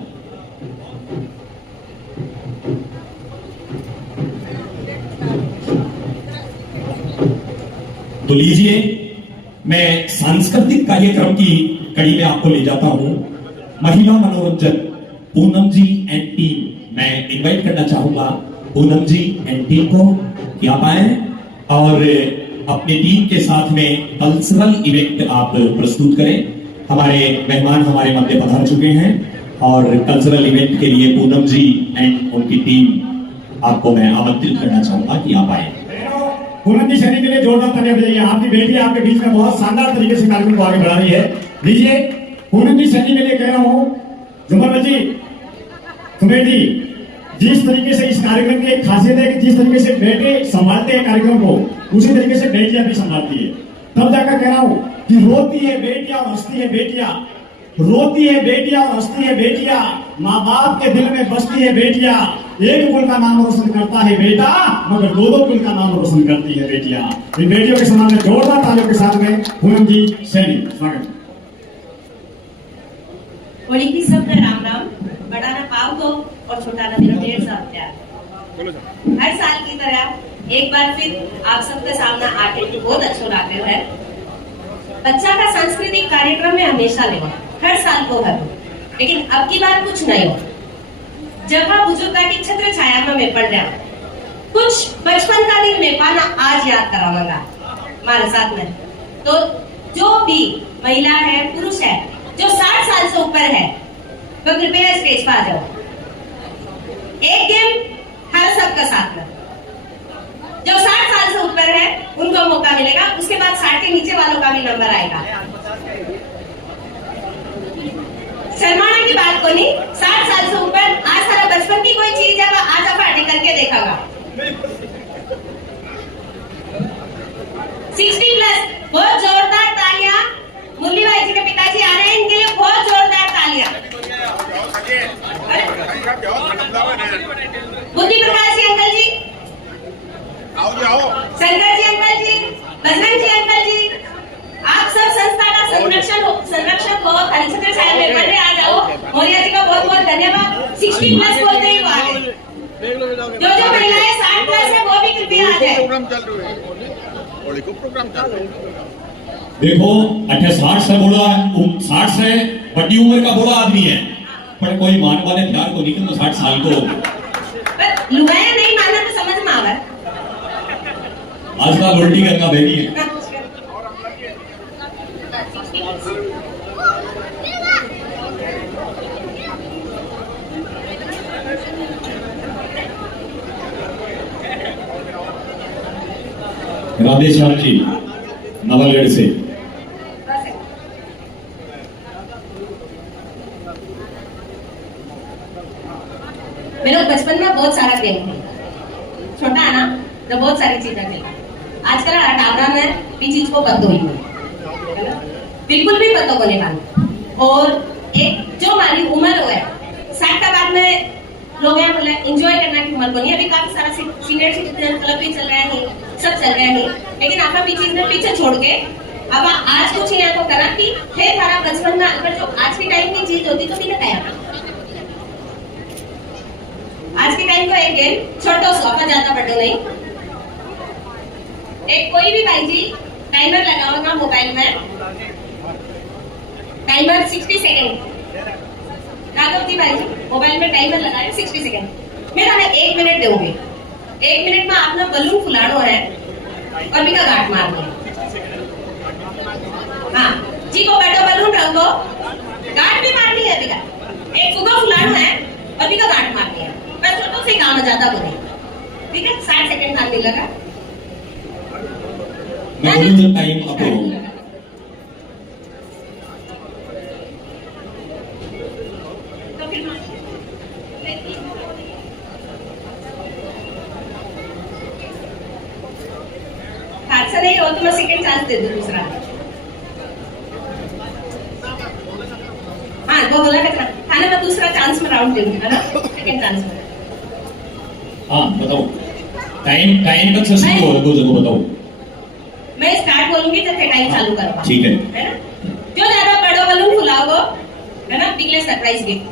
तो लीजिए मैं सांस्कृतिक कार्यक्रम की कड़ी में आपको ले जाता हूं। महिला मनोरंजन पूनम जी एंड टीम, मैं इनवाइट करना चाहूंगा पूनम जी एंड टीम को कि आप आए और अपनी टीम के साथ में कल्चरल इवेंट आप प्रस्तुत करें। हमारे मेहमान हमारे मध्य पधार चुके हैं और कल्चरल इवेंट के लिए पूनम जी एंड उनकी टीम आपको मैं आमंत्रित करना चाहूंगा कि आप आए। पूनम जी सैनी के लिए जोरदार तालियां बजाइए। आपकी बेटी आपके बीच में बहुत शानदार तरीके से कार्यक्रम को आगे बढ़ा रही है। लीजिए पूनम जी सैनी के लिए कह रहा हूं, जुमल जी, सुमेर जी, जिस तरीके से इस कार्यक्रम की एक खासियत है कि जिस तरीके से बेटे संभालते हैं कार्यक्रम को, उसी तरीके से बेटियां भी संभालती है। तब जाकर कह रहा हूं कि रोती है बेटियां और हंसती है बेटियां, रोती है बेटियां और हंसती है बेटियां, माँ बाप के दिल में बसती है बेटियां। एक कुल का नाम रोशन करता है बेटा, मगर दो कुल का नाम रोशन करती है बेटियां। इन बेटियों के सम्मान में जोरदार तालियों के साथ में पूनम जी सैनी स्वागत। होली की सब राम राम, बड़ा ना पाव दो और छोटा ना मेरा 1.5 प्यार। हर साल की तरह एक बार फिर आप सबके सामने आके बहुत अच्छा लग रहा है। बच्चा का सांस्कृतिक कार्यक्रम में हमेशा ले हर साल को हर, लेकिन अब की बार कुछ नहीं हो। जगह बुजुर्ग की छत्र छाया में मैं पढ़ रहा, कुछ बचपन का दिन में पाना आज याद कराऊंगा हमारे साथ में। तो जो भी महिला है पुरुष है जो 60 साल से ऊपर है वो कृपया स्टेज पर आ जाओ। एक गेम हर सबका साथ में, जो 60 साल से ऊपर है उनको मौका मिलेगा, उसके बाद 60 के नीचे वालों का भी नंबर आएगा। शर्माने की बात को नहीं, 60 साल से ऊपर आज सारा बचपन की कोई चीज है वो आज पार्टी करके देखागा। 60+ बहुत जोरदार तालियां। मुरली भाई जी के पिताजी आ रहे हैं, इनके लिए बहुत जोरदार तालियां। बुद्धि प्रकाश जी अंकल जी, शंकर जी अंकल जी, बजरंग जी अंकल जी, आप सब संस्था का संरक्षक हो, हरिचंद्र साहब में पढ़ रहे, आ जाओ। मौर्या जी का बहुत बहुत धन्यवाद। 60+ बोलते ही वो आ गए। जो महिलाएं 60+ है वो भी कृपया आ जाए। प्रोग्राम चल रहा है। देखो 60 से बोला, 60 से बड़ी उम्र का बोला आदमी है, पर कोई मान वाले प्यार को निकल 60 साल को लुगाया नहीं माना तो समझ में आवा। आजकल उल्टी करना बेबी है। राधे श्याम जी नवलगढ़ से। मेरे बचपन में बहुत सारा गेम खेला, छोटा है ना तो बहुत सारी चीजें खेला। आजकल टावरा में भी चीज को पतो ही नहीं, बिल्कुल भी पतो को नहीं मालूम। और एक जो हमारी उम्र है 60 के बाद में लोग हैं बोले एंजॉय करने की उम्र को नहीं। अभी काफी सारा सीनियर सिटीजन क्लब भी चल रहा है, सब चल रहा है, लेकिन आप भी चीज में पीछे छोड़ के अब आज कुछ यहाँ को करा कि फिर हमारा बचपन में अगर जो आज के टाइम की चीज होती तो भी बताया। आज के टाइम को एक गेम छोटो सोफा ज्यादा बड़ो नहीं, एक कोई भी भाई जी टाइमर लगाओगा मोबाइल में, टाइमर 60 सेकेंड। राघव जी भाई जी मोबाइल में टाइमर लगाए 60 सेकेंड। मेरा मैं 1 मिनट दूंगी, 1 मिनट में आपने बलून फुलानो है और भी का गांठ मारना है। हाँ जी को बैठो बलून रखो, गांठ भी मारनी है अभी का, एक फुगा फुलाना है और भी का गांठ मारनी है। बस छोटो से काम ज्यादा बोले, ठीक है। 60 सेकेंड हाथ लगा, मैं बोलूं टाइम आपको तो फिर हादसा नहीं हो तो मैं सेकेंड चांस दे दूं दूसरा। हाँ वो बोला था खाने में दूसरा चांस में राउंड दूंगी, है ना, सेकेंड चांस में। हाँ बताओ टाइम तक से शुरू हो, 2 जगह बताओ। मैं स्टार्ट बोलूंगी जब टाइम चालू करवा, ठीक है ना। जो ज्यादा बड़ो बलून फुलाओगे है ना, बिगले सरप्राइज गिफ्ट।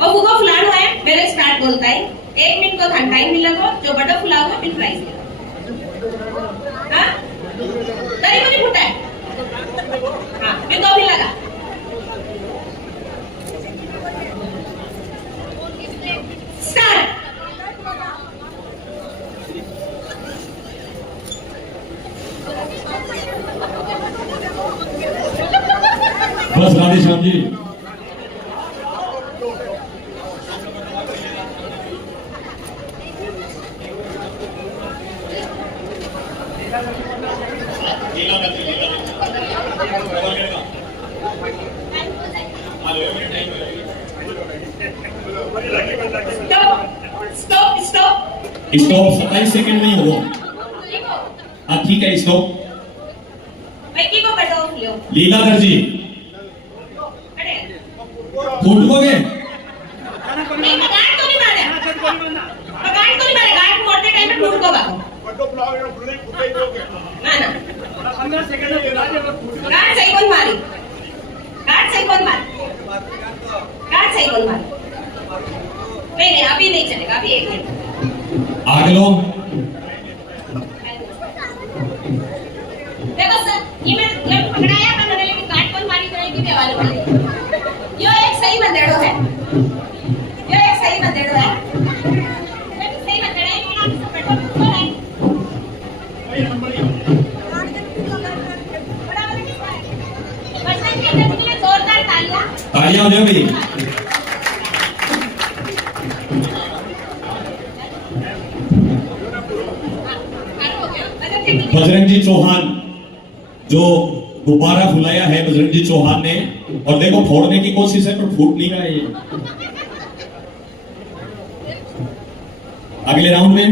और फुगो फुलानो है मेरे स्टार्ट बोलता है 1 मिनट को टाइम मिलेगा, जो बड़ा फुलाओगे फिर प्राइज मिलेगा। हाँ तरी मुझे फुटा है, हाँ फिर 2 भी लगा। स्टार्ट। बस राधे श्याम जी। तो स्टॉप, 27 सेकंड नहीं हुआ। लिखो हाँ ठीक है, स्टॉप। भाई की को बैठो लो लीलाधर जी बैठे फूट गए। नहीं गार्ड तो नहीं मारे गार्ड मोड़ते टाइम में फूट को बाको ना ना गार्ड सही कौन मारी नहीं अभी नहीं चलेगा, अभी 1 मिनट आगे लो। देखो सर ये मैं जब पकड़ाया मैंने लेकिन गार्ड कौन मारी करेगी भी वाले वाले यो एक सही बंदेड़ो है लेकिन सही बंदेड़ो है मैं आप सब बैठो ऊपर है बच्चे के लिए जोरदार तालियां तालियां हो जाए भाई। बजरंग जी चौहान जो दोबारा फुलाया है बजरंग जी चौहान ने, और देखो फोड़ने की कोशिश है पर फूट नहीं रहा है ये। अगले राउंड में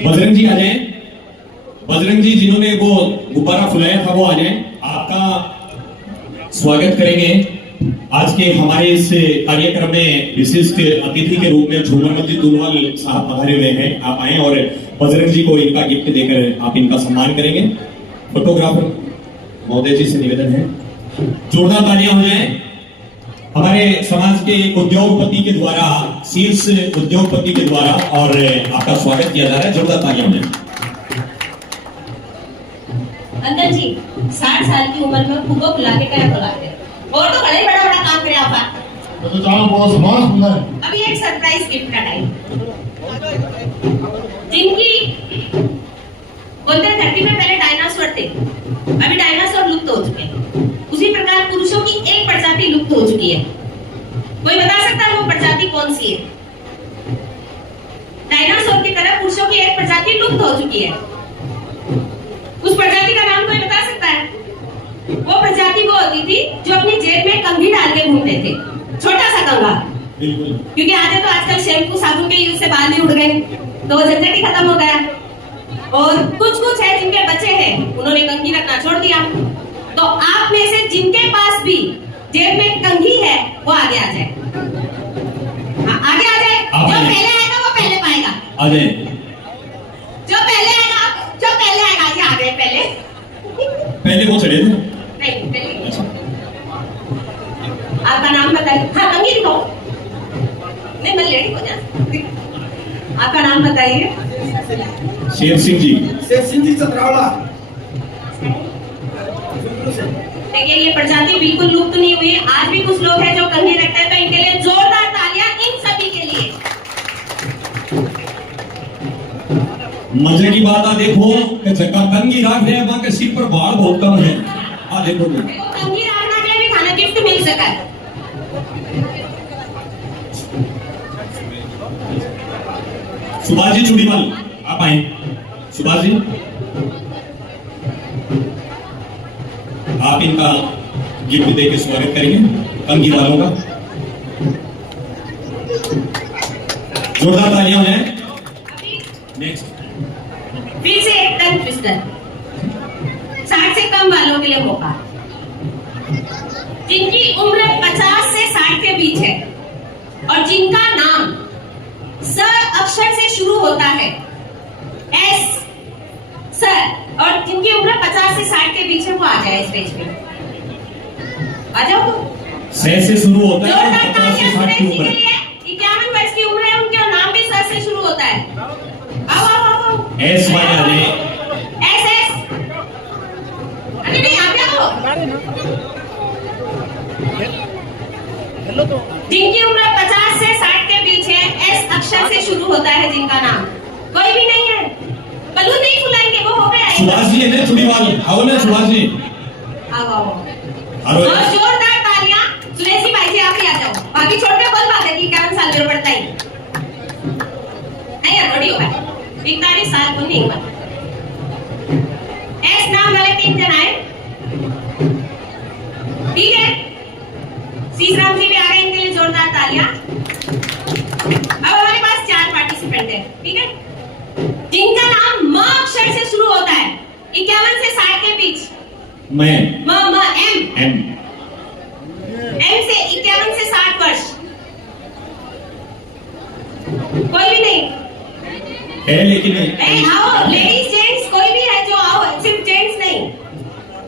बजरंग जी आ जाए। बजरंग जी जिन्होंने वो गुब्बारा फुलाया था वो आ जाए। आपका स्वागत करेंगे। आज के हमारे इस कार्यक्रम में विशिष्ट अतिथि के रूप में झूमरमल जी दुलवाल साहब पधारे हुए हैं। आप आए और बजरंग जी को इनका गिफ्ट देकर आप इनका सम्मान करेंगे। फोटोग्राफर महोदय जी से निवेदन है जोरदार तालियां हो जाए। हमारे समाज के उद्योगपति के द्वारा, शीर्ष उद्योगपति के द्वारा और आपका स्वागत किया जा रहा है। जोरदार तालियां हो जाए। अंदर जी 60 साल की उम्र में फूको बुला के क्या बुलाते और तो बड़ा बड़ा काम करे आप तो चाहो बहुत समाज सुंदर है। अभी एक सरप्राइज गिफ्ट का टाइम जिनकी बोलते हैं धरती में पहले डायनासोर थे, अभी डायनासोर लुप्त हो चुके हैं। उसी प्रकार पुरुषों की एक प्रजाति लुप्त हो चुकी है। कोई बता सकता है वो प्रजाति कौन सी है? डायनासोर की तरह पुरुषों की एक प्रजाति लुप्त हो चुकी है। उस प्रजाति का नाम कोई बता सकता है? वो प्रजाति वो होती थी जो अपनी जेब में कंघी डाल के घूमते थे, छोटा सा कंघा। क्योंकि आजकल शैम्पू साबुन के यूज से बाल भी उड़ गए तो वो झंझट ही खत्म हो गया। और कुछ है जिनके बच्चे हैं उन्होंने कंघी रखना छोड़ दिया। तो आप में से जिनके पास भी जेब में कंघी है वो आगे आ जाए। हाँ, आगे आ जाए। जो पहले आएगा वो पहले पाएगा। आ जाए। जो पहले आएगा जी आ गए पहले वो चढ़े थे। नहीं पहले आपका नाम बताइए। हाँ कंघी दिखाओ। नहीं मैं लेडी को जा। आपका नाम बताइए। शेर सिंह जी। देखिए ये प्रजाति बिल्कुल लुप्त नहीं हुई। आज भी कुछ लोग हैं जो कंघी रखते हैं, तो इनके लिए जोरदार तालियां इन सभी के लिए। मजे की बात आ देखो कि कंघी राख रहे हैं, वहां के सिर पर बाल बहुत कम है। आ देखो कंघी रखना के भी खाना गिफ्ट मिल सका है। सुभाष जी चुड़ीमल आप आए। सुभाष जी आप इनका गिफ्ट दे के स्वागत करेंगे कंघी वालों का। जोरदार तालियां हो जाए। नेक्स्ट फिर से एक टंग ट्विस्टर 60 से कम वालों के लिए मौका। जिनकी उम्र 50 से 60 के बीच है और जिनका नाम स अक्षर से शुरू होता है, एस सर, और जिनकी उम्र 50 से 60 के बीच है वो आ जाए स्टेज पे। आ जाओ तो से शुरू होता है। जोरदार 50 से तालियां 60 की सुरेश जी उम्र। के लिए। 51 वर्ष की उम्र है, उनका नाम भी सर से शुरू होता है। आओ आओ आओ एस वाई आ जाए। एस एस अरे नहीं आप आओ। जिनकी उम्र 50 से 60 के बीच है, एस अक्षर से शुरू होता है, जिनका नाम कोई भी नहीं है। बलून नहीं फुलाएंगे, वो हो गया। सुभाष जी है चुड़ीवाल। आओ ना सुभाष जी। आओ आओ हेलो। और जोरदार तालियां। सुरेश जी भाई जी आप ही आ जाओ। बाकी छोड़ के बोल बात है कि क्या साल में पड़ता है नहीं यार, बड़ी होगा 41 साल को नहीं हुआ। मैं एम एम से 51 से 60 वर्ष। कोई भी नहीं है, लेकिन आओ, लेडीज जेंट्स कोई भी है जो आओ, सिर्फ जेंट्स नहीं,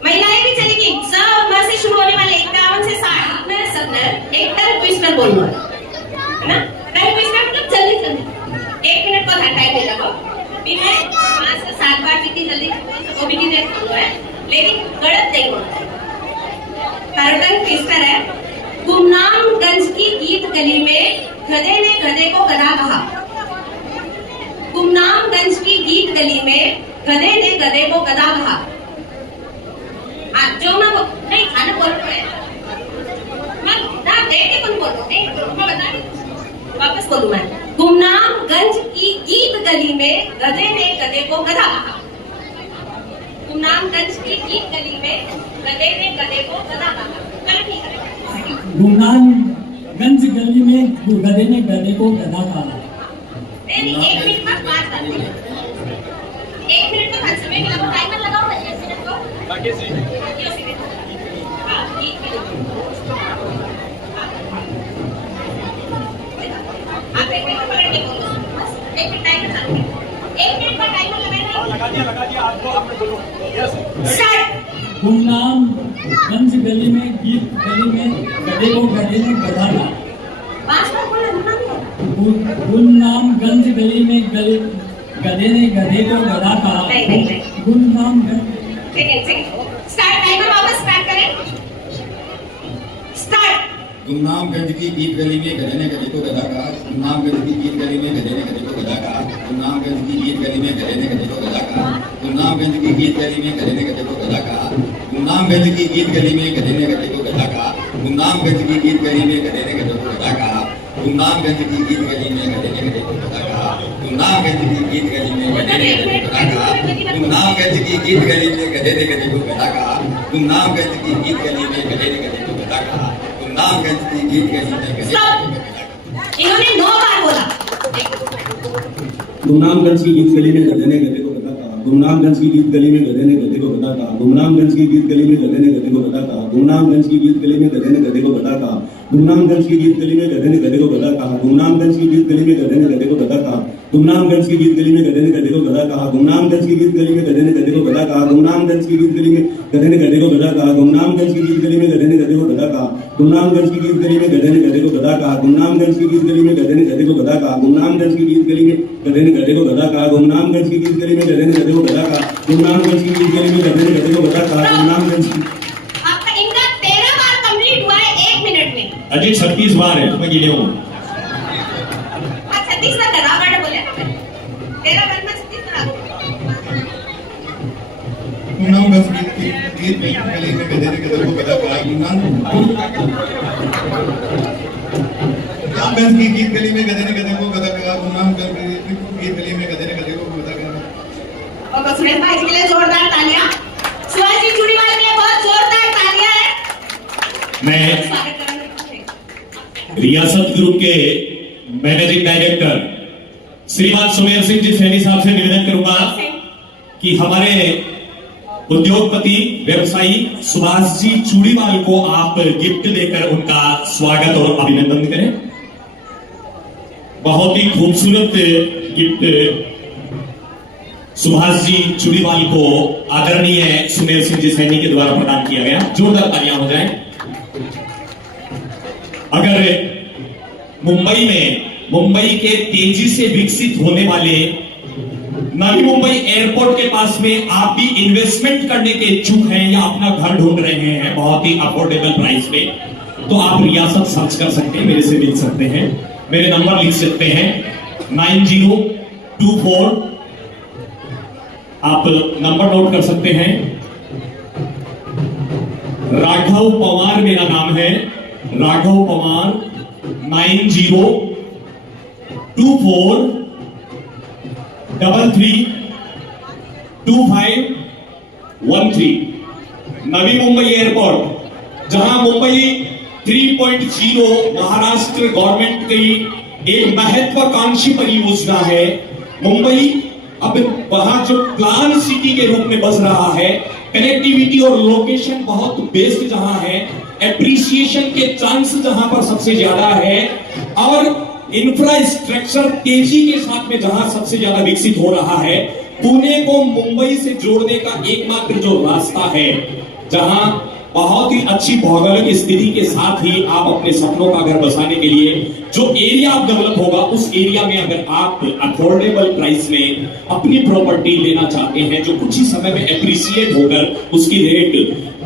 महिलाएं भी चलेगी। सब वहां से शुरू होने वाले 51 से 60 में सब एक टर्न ट्विस्टर बोलूंगा, है ना? टर्न ट्विस्टर मतलब जल्दी जल्दी 1 मिनट का टाइम दे लगो, फिर मैं 5 से 7 बार जितनी जल्दी वो भी नहीं देखूंगा है, लेकिन गलत नहीं होना चाहिए। टर्न ट्विस्टर है। गुमनामगंज की गीत गली में गधे ने गधे को गधा कहा। गुमनामगंज की गीत गली में गधे ने गधे को गधा कहा। जो मैं नहीं खाना बोल रहा है, मैं ना देख के कौन बोल रहा हूँ, मैं बता रही, वापस बोलूँ मैं। गुमनामगंज की गीत गली में गधे ने गधे को गधा कहा। गुमनामगंज की गीत गली में गधे ने गधे को गधा कहा। चलो ठीक है। गुमनामगंज गली में गधे ने गधे को गधा कहा। नहीं, 1 मिनट में 5 बात नहीं, 1 मिनट में 5 समय के लिए टाइमर लगाओ ना, 1 मिनट को बाकी से हाँ, ठीक है। आप 1 मिनट पकड़ के बोलो, बस 1 मिनट टाइमर चालू है, 1 मिनट का टाइमर लगाना। लगा दिया आपको, आपने बोलो स्टार्ट। गुमनामगंज गली में गीत गली में गधे को गधे ने गधा कहा। 5 बार बोलना रुकना नहीं। गुमनामगंज गली में गधे ने गधे को गधा कहा। नहीं। गुमनामगंज स्टार्ट, टाइमर वापस स्टार्ट करें, स्टार्ट। गुमनामगंज की गीत गली में गधे ने गधे को गधा कहा। गुमनामगंज की गीत गली में गधे ने गधे को गधा कहा। गुमनामगंज की गीत गली में गधे ने गधे को गधा कहा। गुमनामगंज की गीत गली में गधे ने गधे को गधा कहा। गुमनामगंज की गीत गली में गधे ने गधे को गधा कहा। गुमनामगंज की गीत गली में गधे ने गधे को गधा कहा। गुमनामगंज की गीत गली में गधे ने गधे को गधा कहा। गुमनामगंज की गीत गली में गधे ने गधे को गधा कहा। गुमनामगंज की गीत गली में गधे ने गधे को गधा कहा। गुमनामगंज की गीत गली में गधे ने गधे को गधा कहा। गुमनामगंज की गीत गली में गधे ने गधे को गधा कहा। इन्होंने 9 बार बोला। गुमनामगंज की गीत गली में गधे ने गधे को गधा कहा। गुमनामगंज की गीत गली में गधे ने गधे को गधा कहा। गुमनामगंज की गीत गली में गधे ने गधे को गधा कहा। गुमनामगंज की गीत गली में गधे ने गधे को गधा कहा। गुमनामगंज की गीत गली में गधे ने गधे को गधा कहा। गुमनामगंज की गीत गली में गधे ने गधे को गधा कहा। गुमनामगंज की गीत गली में गधे ने गधे को गधा कहा। गुमनामगंज की गीत गली में गधे ने गधे को गधा कहा। गुमनामगंज की गीत गली में गधे ने गधे को गधा कहा। गुमनामगंज की गीत गली में गधे ने गधे को गधा कहा। गुमनामगंज की गीत गली में गधे ने गधे को गधा कहा। गुमनामगंज की गीत गली में गधे ने गधे को गधा कहा। गुमनामगंज की गीत गली में गधे ने गधे को गधा कहा। गुमनामगंज की गीत गली में गधे ने गधे को गधा कहा। गुमनामगंज की गीत गली में गधे ने गधे को गधा कहा। गुमनामगंज की आपका इनका 13 बार कंप्लीट हुआ है 1 मिनट में। अजी 36 बार है, मैं गिने हूँ। 36 बार गधा वर्ड बोले ना, 13 बार में 36 बार। गुमनामगंज की गीत गली में गधे ने गधे को गधा कहा। गुमनामगंज की गीत गली में गधे ने गधे को गधा कहा। गुमनामगंज की गीत गली में गधे ने गधे को गधा कहा। और सुरेश भाई के लिए जोरदार तालियां, शिवाजी चूड़ीवाल के लिए बहुत जोरदार तालियां है। मैं स्वागत करेंगे। रियासत ग्रुप के मैनेजिंग डायरेक्टर श्रीमान सुमेर सिंह जी सैनी साहब से निवेदन करूंगा कि हमारे उद्योगपति व्यवसायी सुभाष जी चूड़ीवाल को आप गिफ्ट देकर उनका स्वागत और अभिनंदन करें। बहुत ही खूबसूरत गिफ्ट सुभाष जी चूड़ीवाल को आदरणीय सुमेर सिंह जी सैनी के द्वारा प्रदान किया गया। जोरदार तालियां हो जाएं। अगर मुंबई के तेजी से विकसित होने वाले नवी मुंबई एयरपोर्ट के पास में आप भी इन्वेस्टमेंट करने के इच्छुक हैं या अपना घर ढूंढ रहे हैं बहुत ही अफोर्डेबल प्राइस में, तो आप रियासत सर्च कर सकते हैं, मेरे से मिल सकते हैं। मेरे नंबर लिख सकते हैं 9024, आप नंबर नोट कर सकते हैं। राघव पवार मेरा नाम है, राघव पवार 9024332513। नवी मुंबई एयरपोर्ट, जहां मुंबई 3.0 महाराष्ट्र गवर्नमेंट की एक महत्वाकांक्षी परियोजना है। मुंबई अब वहां जो प्लान सिटी के रूप में बस रहा है, कनेक्टिविटी और लोकेशन बहुत बेस्ट जहां है, एप्रिसिएशन के चांस जहां पर सबसे ज्यादा है, और इंफ्रास्ट्रक्चर तेजी के साथ में जहां सबसे ज्यादा विकसित हो रहा है, पुणे को मुंबई से जोड़ने का एकमात्र जो रास्ता है, जहां बहुत ही अच्छी भौगोलिक स्थिति के साथ ही आप अपने सपनों का घर बसाने के लिए जो एरिया आप डेवलप होगा, उस एरिया में अगर आप अफोर्डेबल प्राइस में अपनी प्रॉपर्टी लेना चाहते हैं, जो कुछ ही समय में एप्रिसिएट होकर उसकी रेट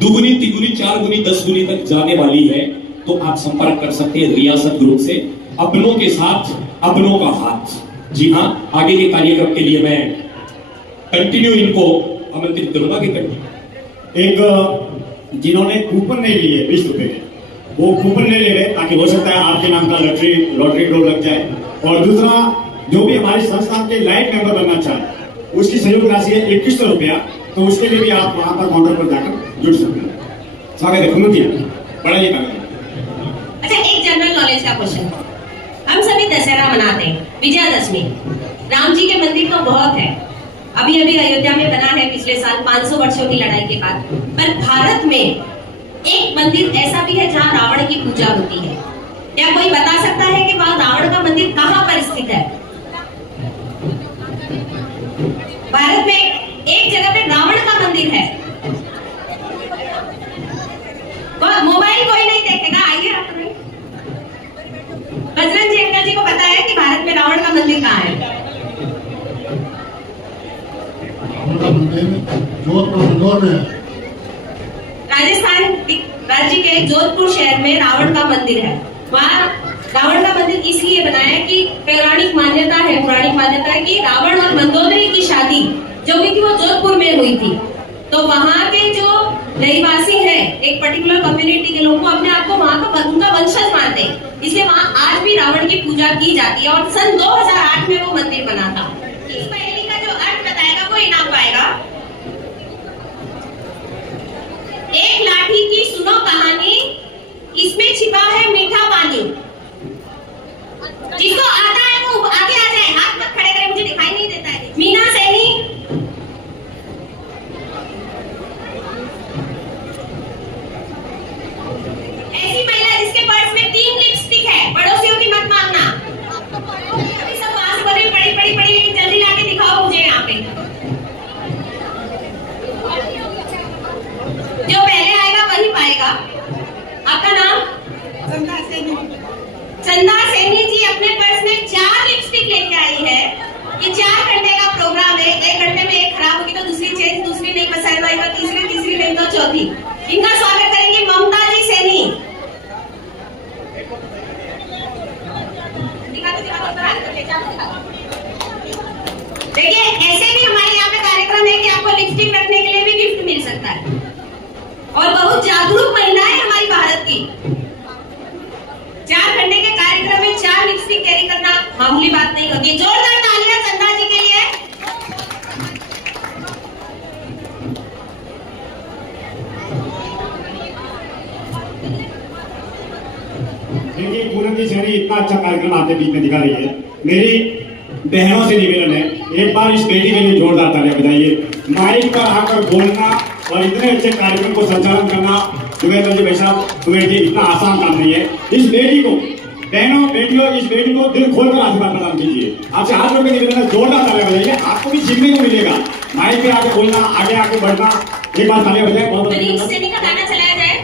दुगुनी, तिगुनी, 4 गुनी, 10 गुनी तक जाने वाली है, तो आप संपर्क कर सकते हैं रियासत ग्रुप से। अपनों के साथ अपनों का हाथ। जी हाँ, आगे के कार्यक्रम के लिए मैं कंटिन्यू इनको आमंत्रित करूंगा कि एक जिन्होंने कूपन नहीं लिए 20 रुपए के, वो कूपन नहीं ले रहे ताकि हो सकता है आपके नाम का लॉटरी ड्रॉ लग जाए। और दूसरा, जो भी हमारी संस्था के लाइट मेंबर बनना चाहे, उसकी सहयोग राशि है 2100 रुपया, तो उसके लिए भी आप वहां पर काउंटर पर जाकर जुड़ सकते हैं। स्वागत है बड़ा जी का। अच्छा, एक जनरल नॉलेज का क्वेश्चन। हम सभी दशहरा मनाते हैं, विजयादशमी, राम जी के मंदिर तो बहुत है, अभी अभी अयोध्या में बना है पिछले साल 500 वर्षों की लड़ाई के बाद। पर भारत में एक मंदिर ऐसा भी है जहां रावण की पूजा होती है। क्या कोई बता सकता है कि वहां रावण का मंदिर कहां पर स्थित है? भारत में एक जगह पे रावण का मंदिर है। मोबाइल कोई नहीं देखेगा, आइए बजरंग जी अंकल जी को पता है कि भारत में रावण का मंदिर कहाँ है? राजस्थान राज्य के जोधपुर शहर में रावण का मंदिर है। वहाँ रावण का मंदिर इसलिए बनाया है कि पौराणिक मान्यता है कि रावण और मंदोदरी की शादी जो हुई थी वो जोधपुर में हुई थी। तो वहाँ के जो रहवासी हैं, एक पर्टिकुलर कम्युनिटी के लोग अपने आप को वहाँ का उनका वंशज मानते हैं, इसलिए वहाँ आज भी रावण की पूजा की जाती है। और सन 2008 में वो मंदिर बना था। इस पहेली का जो अर्थ बताएगा वो इनाम पाएगा। एक लाठी की सुनो कहानी, इसमें छिपा है मीठा पानी। जिसको आता है वो आगे आ जाए, हाथ मत खड़े करें, मुझे दिखाई नहीं देता है। मीना सैनी, ऐसी महिला जिसके पर्स में 3 लिपस्टिक है, पड़ोसियों की मत मांगना। अभी सब वहां से बोले पड़ी, लेकिन जल्दी लाके दिखाओ मुझे यहाँ पे। जो पहले आएगा वही पाएगा। आपका नाम? चंदा सैनी जी अपने पर्स में 4 लिपस्टिक लेके आई है। ये 4 घंटे का प्रोग्राम है, 1 घंटे में एक खराब होगी तो दूसरी चेंज, दूसरी नहीं पसंद आई तो तीसरी नहीं तो चौथी। इनका स्वागत करेंगे ममता जी सैनी। देखिए, ऐसे भी हमारे यहाँ पे कार्यक्रम है कि आपको लिपस्टिक रखने के लिए भी गिफ्ट मिल सकता है। और बहुत जागरूक महिलाएं हमारी भारत की। 4 घंटे के कार्यक्रम में 4 लिपस्टिक कैरी करना मामूली बात नहीं होती। जोरदार तालियां चंदा जी के लिए। देखिए, पूनम जी सैनी इतना अच्छा कार्यक्रम आपके बीच में दिखा रही है। मेरी बहनों से निवेदन है, एक बार इस बेटी के लिए जोरदार तालियां बजाइए। माइक पर आकर बोलना और इतने अच्छे कार्यक्रम को संचालन करना, सुमेर जी भाई साहब, सुमेर जी, इतना आसान काम नहीं है। इस बेटी को, बहनों बेटियों, इस बेटी को दिल खोलकर आशीर्वाद प्रदान कीजिए। आपसे हाथ जोड़ के निवेदन है, जोरदार तालियां बजाइए। आपको भी सीखने को मिलेगा, माइक पे आके बोलना, आगे आके बढ़ना। एक बार तालियां बजाए। बहुत का गाना चलाया जाए।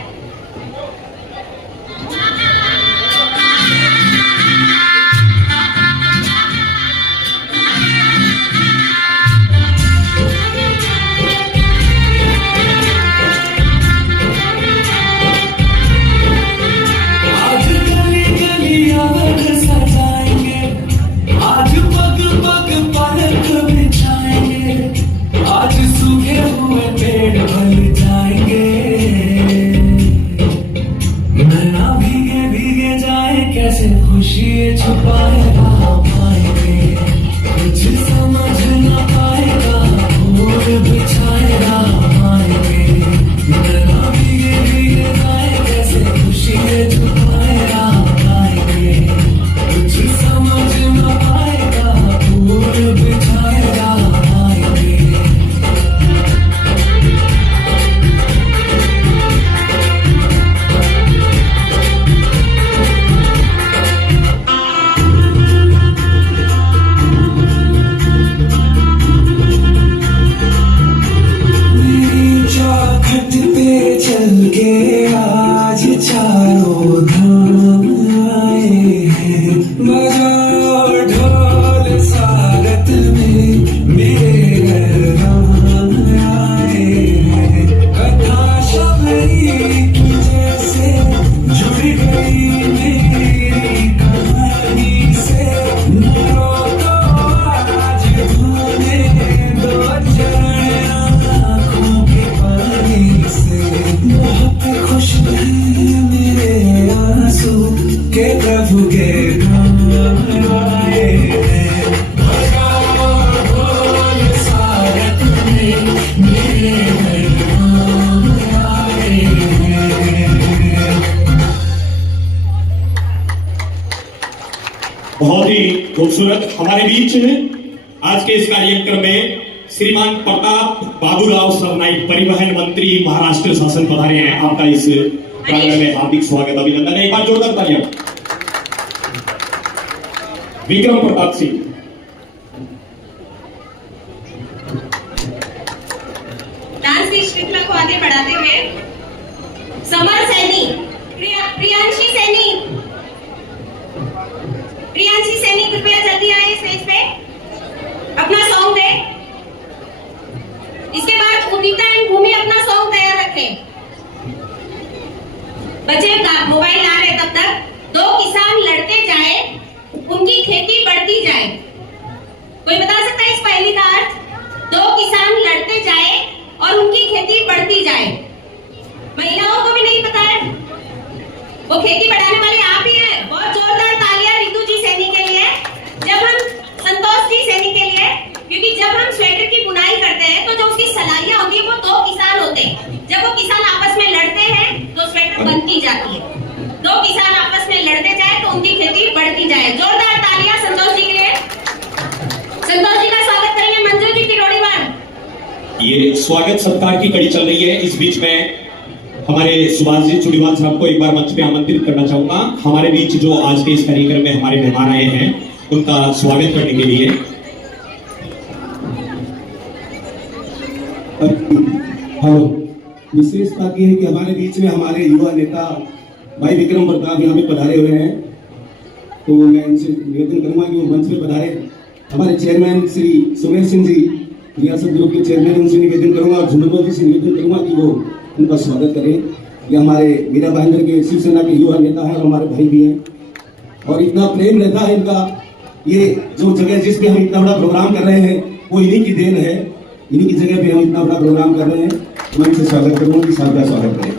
आज सूखे हुए पेड़ भर जाएंगे। बजाओ ढोल स्वागत में मेरे घर राम आए हैं। कथा शबरी की जैसे जुड़ गई मेरी कहानी से। रो तो आज धोने दो चरण आँखों के पानी से। बहुत खुश हैं मेरे आंसू के प्रभु के काम आए हैं। बजाओ ढोल स्वागत में मेरे घर राम आए हैं। बहुत ही खूबसूरत। हमारे बीच आज के इस कार्यक्रम में श्रीमान प्रताप बाबूराव सरनाईक परिवहन मंत्री महाराष्ट्र शासन पधारे हैं। आपका इस प्रांगण में हार्दिक स्वागत अभिनंदन है। एक बार जोरदार तालियां। विक्रम प्रताप सिंह। डांस की श्रृंखला को आगे बढ़ाते हुए समर सैनी, प्रियांशी सैनी, प्रियांशी सैनी कृपया जल्दी आए स्टेज पे, अपना सॉन्ग दे। इसके बाद उदिता एंड भूमि अपना सॉन्ग तैयार रखें। बच्चे मोबाइल आ रहे तब तक। दो किसान लड़ते जाए, उनकी खेती बढ़ती जाए। कोई बता सकता है इस पहेली का अर्थ? दो किसान लड़ते जाए और उनकी खेती बढ़ती जाए। महिलाओं को भी नहीं पता है, वो खेती बढ़ाने वाले आप ही हैं। बहुत जोरदार तालियां रितु जी सैनी के लिए, जब हम संतोष जी सैनी के लिए, क्योंकि जब हम स्वेटर की बुनाई करते हैं तो जो उसकी सलाइयां होती है वो दो किसान होते हैं। जब वो किसान आपस में लड़ते हैं तो स्वेटर बनती जाती है। दो किसान आपस में लड़ते जाए तो उनकी खेती बढ़ती जाए। जोरदार तालियां संतोष जी के लिए। संतोष जी का स्वागत करेंगे मंजू जी किरोड़ीवाल। ये स्वागत सत्कार की कड़ी चल रही है। इस बीच में हमारे सुभाष जी चुड़ीवाल साहब को एक बार मंच पे आमंत्रित करना चाहूंगा। हमारे बीच जो आज के इस कार्यक्रम में हमारे मेहमान आए हैं उनका स्वागत करने के लिए। हेलो, विशेष बात यह है कि हमारे बीच में हमारे युवा नेता भाई विक्रम प्रताप यहाँ पे पधारे हुए हैं। तो मैं इनसे निवेदन करूंगा कि वो मंच पे पधारे। हमारे चेयरमैन श्री सुमेर सिंह जी, रियासत ग्रुप के चेयरमैन, उनसे निवेदन करूंगा और झुमरबा जी से निवेदन करूंगा कि वो उनका स्वागत करें। ये हमारे मीरा भाईंदर के शिवसेना के युवा नेता हैं और हमारे भाई भी हैं और इतना प्रेम रहता है इनका। ये जो जगह जिस पे हम इतना बड़ा प्रोग्राम कर रहे हैं वो इन्हीं की देन है। इन्हीं की जगह पे हम इतना बड़ा प्रोग्राम कर रहे हैं। मैं इनसे स्वागत करूंगा कि साथ का स्वागत करें।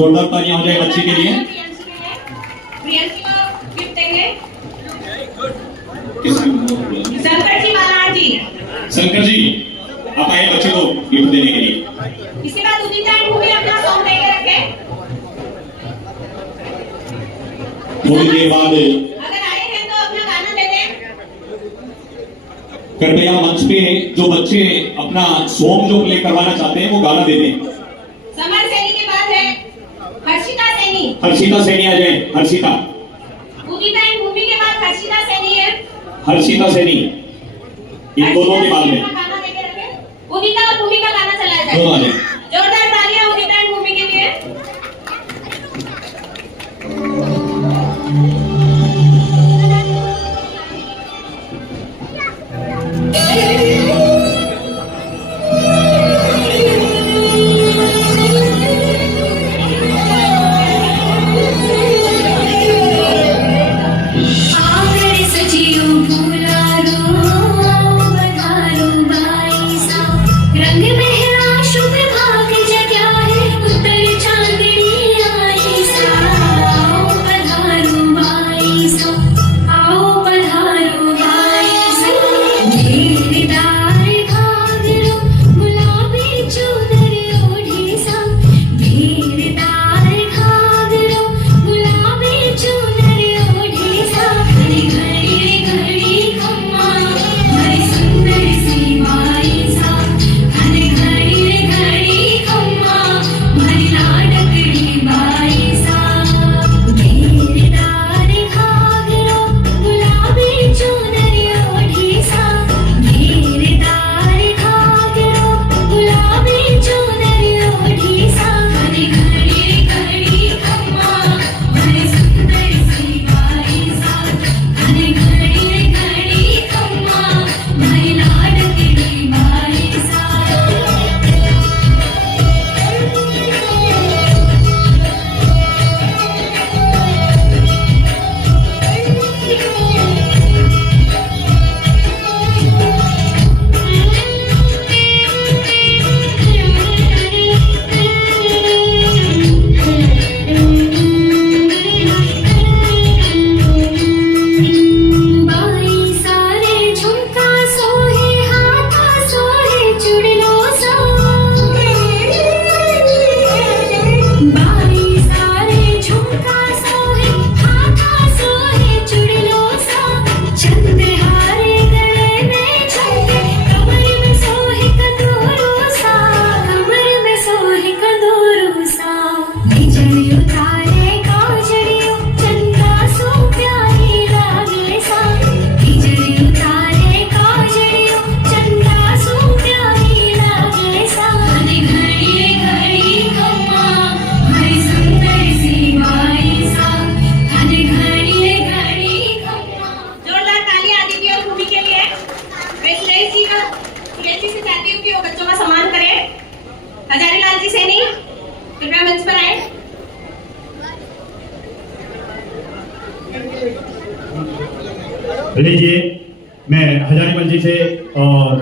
जोरदार तालियां हो जाए बच्ची के लिए। प्रियंशी को गिफ्ट देंगे किसको? शंकर जी बालाजी जी। शंकर जी आप आए बच्चे को गिफ्ट देने के लिए। इसके बाद उदिता एंड भूमि अपना सॉन्ग लेके रखे। थोड़ी देर बाद अगर आए हैं तो अपना गाना दे दें। कृपया मंच पे जो बच्चे अपना सॉन्ग जो प्ले करवाना चाहते हैं वो गाना दे दें। समर सैनी के बाद है हर्षिता सैनी। हर्षिता सैनी आ जाए। हर्षिता उदिता एंड भूमि के बाद हर्षिता सैनी है। हर्षिता सैनी इन दोनों के बाद में गाना देके रखे। उदिता और भूमि का गाना चलाया जाए। दोनों आ जाए। जोरदार तालियां उदिता एंड भूमि के लिए। रंग मेरा शुभ भाग जगा है उत्तर चांदनी आई सा। आओ पधारो भाई सा, आओ पधारो भाई सा। घेरदार घाघरो गुलाबी चूदर ओढ़ी सा। घेरदार घाघरो गुलाबी चूदर ओढ़ी सा। घड़ी घड़ी घड़ी खम्मा बड़ी सुंदर सी बाई सा। घड़ी घड़ी खम्मा भरी लाडकड़ी बाई सा। घेरदार घाघरो गुलाबी चूदर ओढ़ी सा। घेरदार घाघरो गुलाबी चूदर ओढ़ी सा। घड़ी घड़ी खम्मा भरी सुंदर सी बाई सा। घड़ी घड़ी खम्मा भरी लाडकड़ी बाई सा। बाई सारे झुमका सोहे हाथा सोहे चुड़लो सा। बाई सारे झुमका सोहे हाथा सोहे चुड़लो सा। चंद्रहारे गले में झुमके कमर में सोहे कंदूरो सा। कमर में सोहे कंदूरो सा। बिजली उतारे काजरियो चंदा सो प्यारी लागे सा। बिजली उतारे काजरियो चंदा सो प्यारी लागे सा। घड़ी घड़ी खम्मा बड़ी सुंदर सी बाई सा। घड़ी घड़ी खम्मा। जोरदार तालियां आदित्य और भूमि के लिए। मैं सुरेश जी से चाहती हूँ कि वो बच्चों का सम्मान करें। हजारीलाल जी सैनी कृपया मंच पर आए। लीजिए मैं हजारीमल जी से और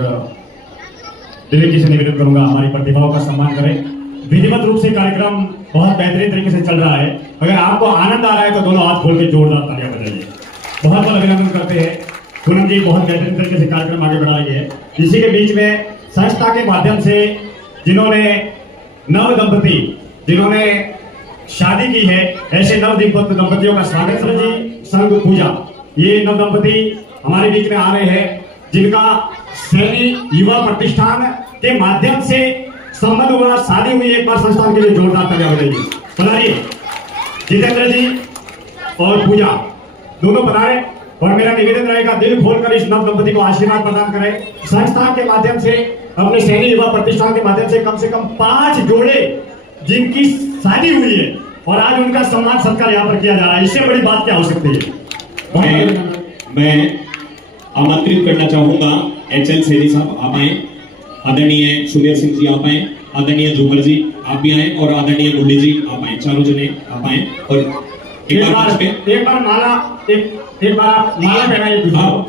दिलीप जी से निवेदन करूंगा हमारी प्रतिभाओं का सम्मान करें। विधिवत रूप से कार्यक्रम बहुत बेहतरीन तरीके से चल रहा है। अगर आपको आनंद आ रहा है तो दोनों हाथ खोल के जोरदार तालियां बजाइए। बहुत बहुत अभिनंदन करते हैं। पूनम जी बहुत बेहतरीन तरीके से कार्यक्रम आगे बढ़ा रही है। इसी के बीच में संस्था के माध्यम से जिन्होंने नव दंपति जिन्होंने शादी की है ऐसे नव दंपतियों का स्वागत है जी। संघ पूजा ये नव दंपति हमारे बीच में आ रहे हैं जिनका सैनी युवा प्रतिष्ठान के माध्यम से संबंध हुआ, शादी हुई। एक बार संस्थान के लिए जोरदार तालियां बजाइए। पधारिए जितेंद्र जी और पूजा दोनों पधारे। और मेरा निवेदन रहेगा दिल खोलकर इस नव दंपति को आशीर्वाद प्रदान करें। संस्थान के माध्यम से अपने सैनी युवा प्रतिष्ठान के माध्यम से कम 5 जोड़े जिनकी शादी हुई है और आज उनका सम्मान सत्कार यहाँ पर किया जा रहा है। इससे बड़ी बात क्या हो सकती है। मैं आमंत्रित करना चाहूंगा HL सैनी साहब आप आए। आदरणीय सुमेर सिंह जी आप आए। आदरणीय झूमर जी आप भी आए और आदरणीय मुरली जी आप आए। चारों जने आप आए और एक बार माला पहनाइए।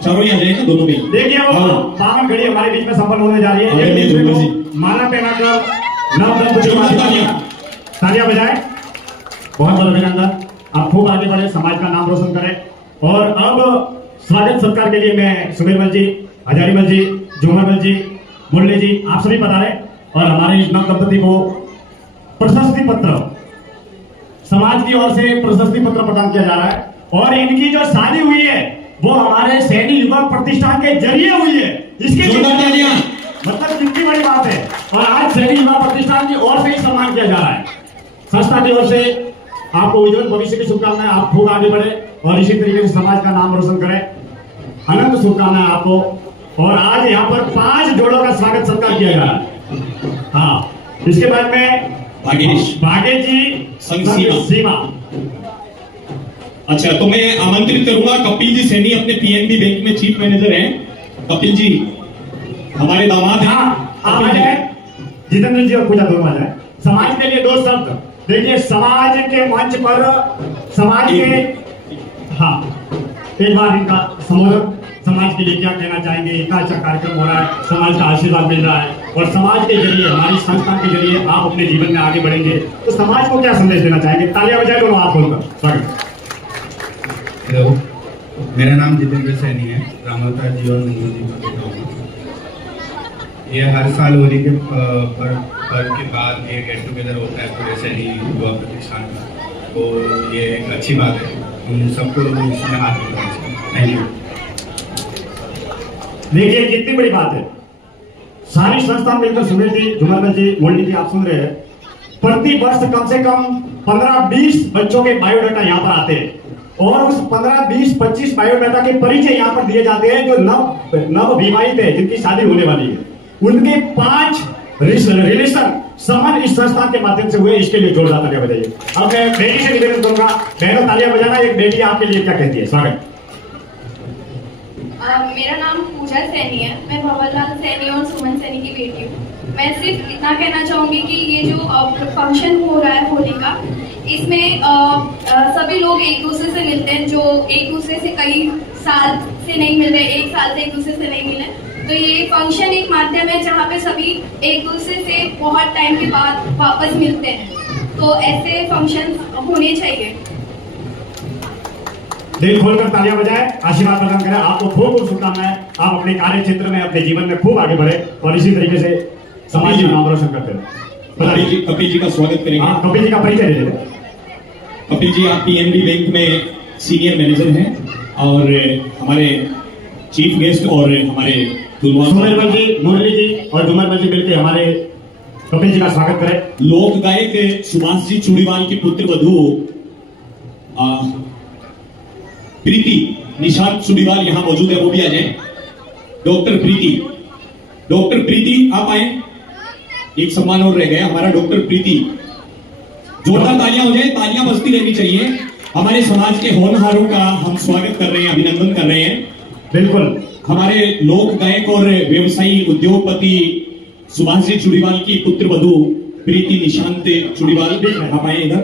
चारों ही आ जाए ना दोनों भी। देखिए वो पावन घड़ी हमारे बीच में संपन्न होने जा रही है। माला पहनाकर नव दंपति तालियां बजाएं। बहुत बहुत अभिनंदन। आप खूब आगे बढ़े, समाज का नाम रोशन करें। और अब स्वागत सत्कार के लिए मैं सुमेरमल जी, हजारीमल जी, झूमरमल जी, मुरली जी, आप सभी बता रहे और हमारे इस नव दंपति को प्रशस्ति पत्र समाज की ओर से प्रशस्ति पत्र प्रदान किया जा रहा है। और इनकी जो शादी हुई है वो हमारे सैनी युवक प्रतिष्ठान के जरिए हुई है। इसके मतलब कितनी बड़ी बात है। और आज सैनी युवा प्रतिष्ठान की ओर से ही सम्मान किया जा रहा है। संस्था की ओर से आपको उज्जवल भविष्य की शुभकामनाएं। आप खूब आगे बढ़े और इसी तरीके से समाज का नाम रोशन करें। अनंत शुभकामनाएं आपको। और आज यहाँ पर 5 जोड़ों का स्वागत सत्कार किया जा रहा है। हाँ, इसके बाद में भागेश जी संग सीमा। अच्छा, तो मैं आमंत्रित करूंगा कपिल जी सैनी, अपने पीएनबी बैंक में चीफ मैनेजर हैं। कपिल जी हमारे दामाद हैं। हाँ, आप आ जाए। जितेंद्र जी और पूजा दोनों आ जाए। समाज के लिए 2 शब्द देखिए। समाज के मंच पर समाज के हाँ एक बार इनका संबोधन समाज के लिए क्या कहना चाहेंगे। इतना अच्छा कार्यक्रम हो रहा है, समाज का आशीर्वाद मिल रहा है और समाज के जरिए, हमारी संस्था के जरिए आप अपने जीवन में आगे बढ़ेंगे तो समाज को क्या संदेश देना चाहेंगे। तालियां बजाए दोनों हाथ खोलकर। स्वागत। हेलो, मेरा नाम जितेंद्र सैनी है। रामवता जी और नंदू जी का बेटा हूँ। ये हर साल होली के पर्व के बाद ये गेट टुगेदर होता है पूरे सैनी युवा प्रतिष्ठान का, तो ये एक अच्छी बात है। हम सबको इसमें हाथ मिलाना चाहिए। Thank you. देखिए कितनी बड़ी बात है। सारी संस्था मिलकर सुमेर जी, झुमरमल जी, मुरली जी, आप सुन रहे हैं। प्रति वर्ष कम से कम 15-20 बच्चों के बायोडाटा यहाँ पर आते हैं और उस 15-20-25 बायोडाटा के परिचय यहाँ पर दिए जाते हैं जो नव विवाहित है, जिनकी शादी होने वाली है। उनके 5 रिलेशन संबंध इस संस्था के माध्यम से हुए। इसके लिए जोरदार तालियां बजाइए। अब मैं बेटी से निवेदन करूंगा, बहनों तालियां बजाना। एक बेटी आपके लिए क्या कहती है। स्वागत। मेरा नाम पूजा सैनी है। मैं भंवरलाल सैनी और सुमन सैनी की बेटी हूँ। मैं सिर्फ इतना कहना चाहूंगी कि ये जो फंक्शन हो रहा है होली का, इसमें सभी लोग एक दूसरे से मिलते हैं जो एक दूसरे से कई साल से नहीं मिल रहे, 1 साल से एक दूसरे से नहीं मिले। तो ये फंक्शन एक माध्यम है जहाँ पे सभी एक दूसरे से बहुत टाइम के बाद वापस मिलते हैं। तो ऐसे फंक्शन होने चाहिए। दिल खोलकर तालियां बजाएं, आशीर्वाद प्रदान करें। आपको खूब खूब शुभकामनाएं। आप अपने कार्य क्षेत्र में, अपने जीवन में खूब आगे बढ़े और इसी तरीके से समाज का नाम रोशन करते रहे। कपिल जी का स्वागत करेंगे। हाँ, कपिल जी का परिचय दे देते। कपिल जी आप पीएनबी बैंक में सीनियर मैनेजर हैं और हमारे चीफ गेस्ट और हमारे सुमेरमल जी, मुरली जी और झूमरमल जी मिलकर हमारे कपिल जी का स्वागत करें। लोक गायक सुभाष जी चूड़ीवाल की पुत्र वधू प्रीति निशांत चूड़ीवाल यहाँ मौजूद है, वो भी आ जाए। डॉक्टर प्रीति आप आए। एक सम्मान और रह गया हमारा, डॉक्टर प्रीति। जोरदार तालियां हो जाए, तालियां बजती रहनी चाहिए। हमारे समाज के होनहारों का हम स्वागत कर रहे हैं, अभिनंदन कर रहे हैं। बिल्कुल। हमारे लोक गायक और व्यवसायी उद्योगपति सुभाष जी चूड़ीवाल की पुत्र वधू प्रीति निशांत चूड़ीवाल, आप आए इधर।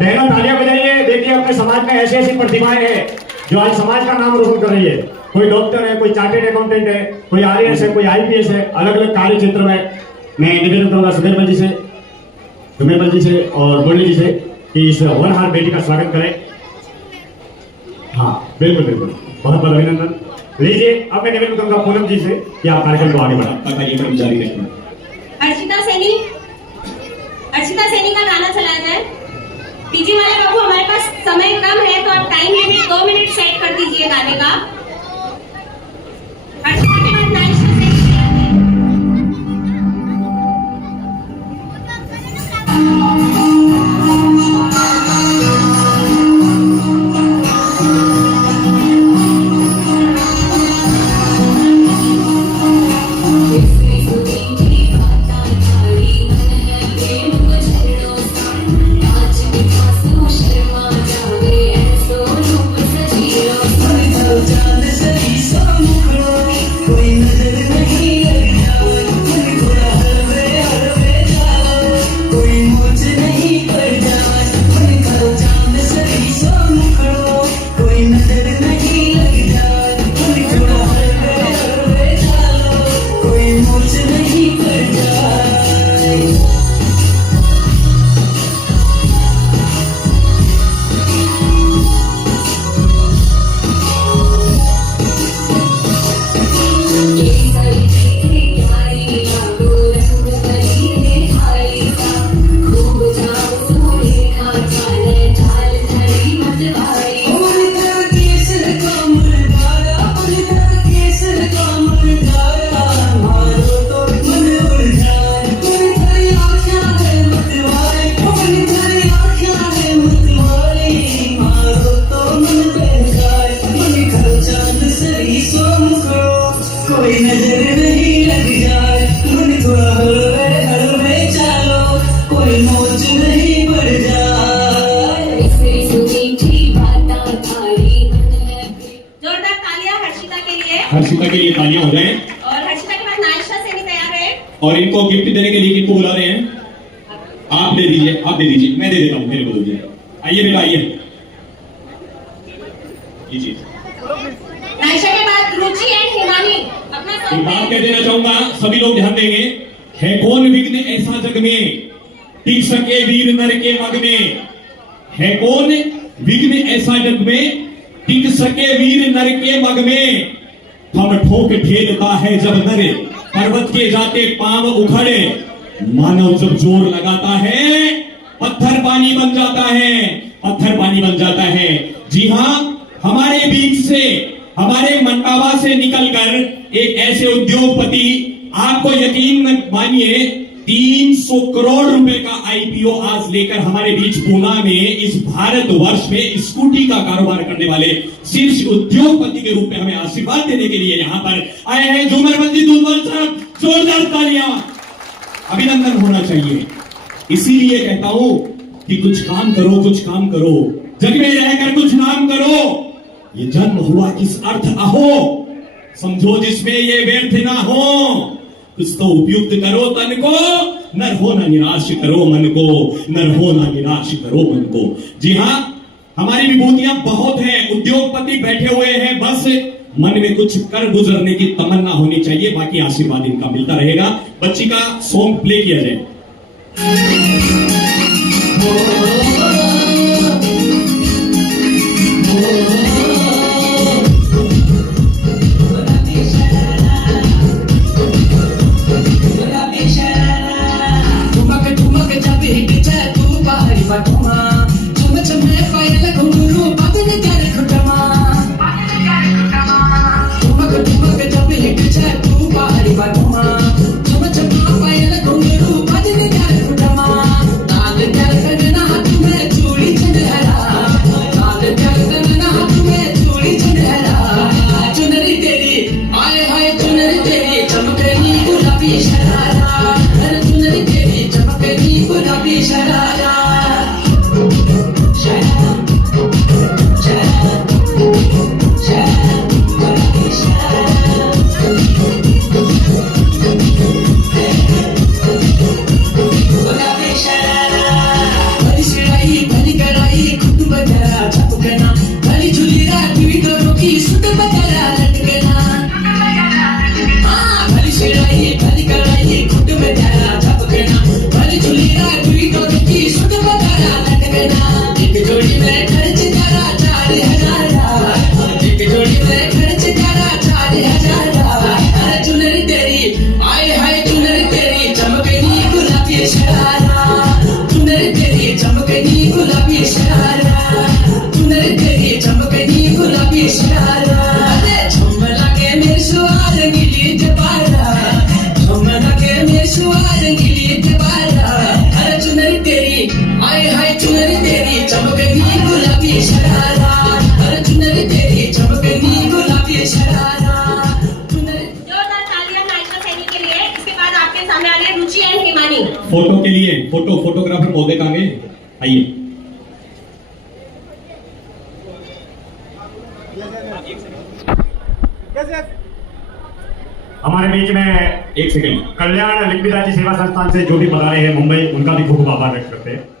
बहनों तालियां बजाइए। देखिए अपने समाज में ऐसी ऐसी प्रतिभाएं हैं जो आज समाज का नाम रोशन कर रही है। कोई डॉक्टर है, कोई चार्टेड अकाउंटेंट है, कोई आरएएस है, कोई आईपीएस है, अलग अलग कार्य क्षेत्र में। मैं निवेदन करूंगा सुमेरमल जी से और मुरली जी से कि इस होनहार बेटी का स्वागत करें। हाँ बिल्कुल बिल्कुल, बहुत बहुत अभिनंदन। लीजिए अब मैं निवेदन करूंगा पूनम जी से कि आप कार्यक्रम को आगे बढ़ाएं। कार्यक्रम जारी रखें। अर्चिता सैनी का गाना चलाया जाए। डीजे वाले बाबू, हमारे पास समय कम है तो आप टाइम लिमिट 2 मिनट सेट कर दीजिए गाने का। अर्चिता के बाद नाइस शर्मा जावे ऐसो रूप सजीलो के लिए तालियां हो जाएं। और हर्षिता के बाद नायशा सैनी तैयार है। और इनको गिफ्ट देने के लिए किनको बुला रहे हैं? आप दे दीजिए, आप दे दीजिए, मैं दे देता हूं, मेरे को दे दीजिए। आइए बेटा आइए, लीजिए। नायशा के बाद रुचि एंड हिमानी अपना एक बात कह देना चाहूंगा, सभी लोग ध्यान देंगे। है कौन विघ्न ऐसा जग में, टिक सके वीर नर के मग में। है कौन विघ्न ऐसा जग में, टिक सके वीर नर के मग में। हम ठोक ठेलता है जब नर, पर्वत के जाते पांव उखड़े। मानव जब जोर लगाता है, पत्थर पानी बन जाता है, पत्थर पानी बन जाता है। जी हां, हमारे बीच से, हमारे मंडावा से निकलकर एक ऐसे उद्योगपति, आपको यकीन मानिए 300 करोड़ रुपए का आईपीओ आज लेकर हमारे बीच पूना में, इस भारतवर्ष में स्कूटी का कारोबार करने वाले शीर्ष उद्योगपति के रूप में हमें आशीर्वाद देने के लिए यहां पर आए हैं झूमर मंजी दुलवल साहब। जोरदार तालियां, अभिनंदन होना चाहिए। इसीलिए कहता हूं कि कुछ काम करो, कुछ काम करो, जग में रहकर कुछ नाम करो। ये जन्म हुआ किस अर्थ अहो, समझो जिसमें ये व्यर्थ ना हो। कुछ तो उपयुक्त करो तन को, नर हो ना निराश करो मन को, नर हो ना निराश करो मन को। जी हां, हमारी विभूतियां बहुत हैं, उद्योगपति बैठे हुए हैं, बस मन में कुछ कर गुजरने की तमन्ना होनी चाहिए, बाकी आशीर्वाद इनका मिलता रहेगा। बच्ची का सॉन्ग प्ले किया जाए। फोटो के लिए फोटोग्राफर महोदय कहां गए? आइए। हमारे बीच में एक सेकंड, कल्याण लिखविदाची सेवा संस्थान से जो भी बता रहे हैं मुंबई, उनका भी खूब आभार व्यक्त करते हैं।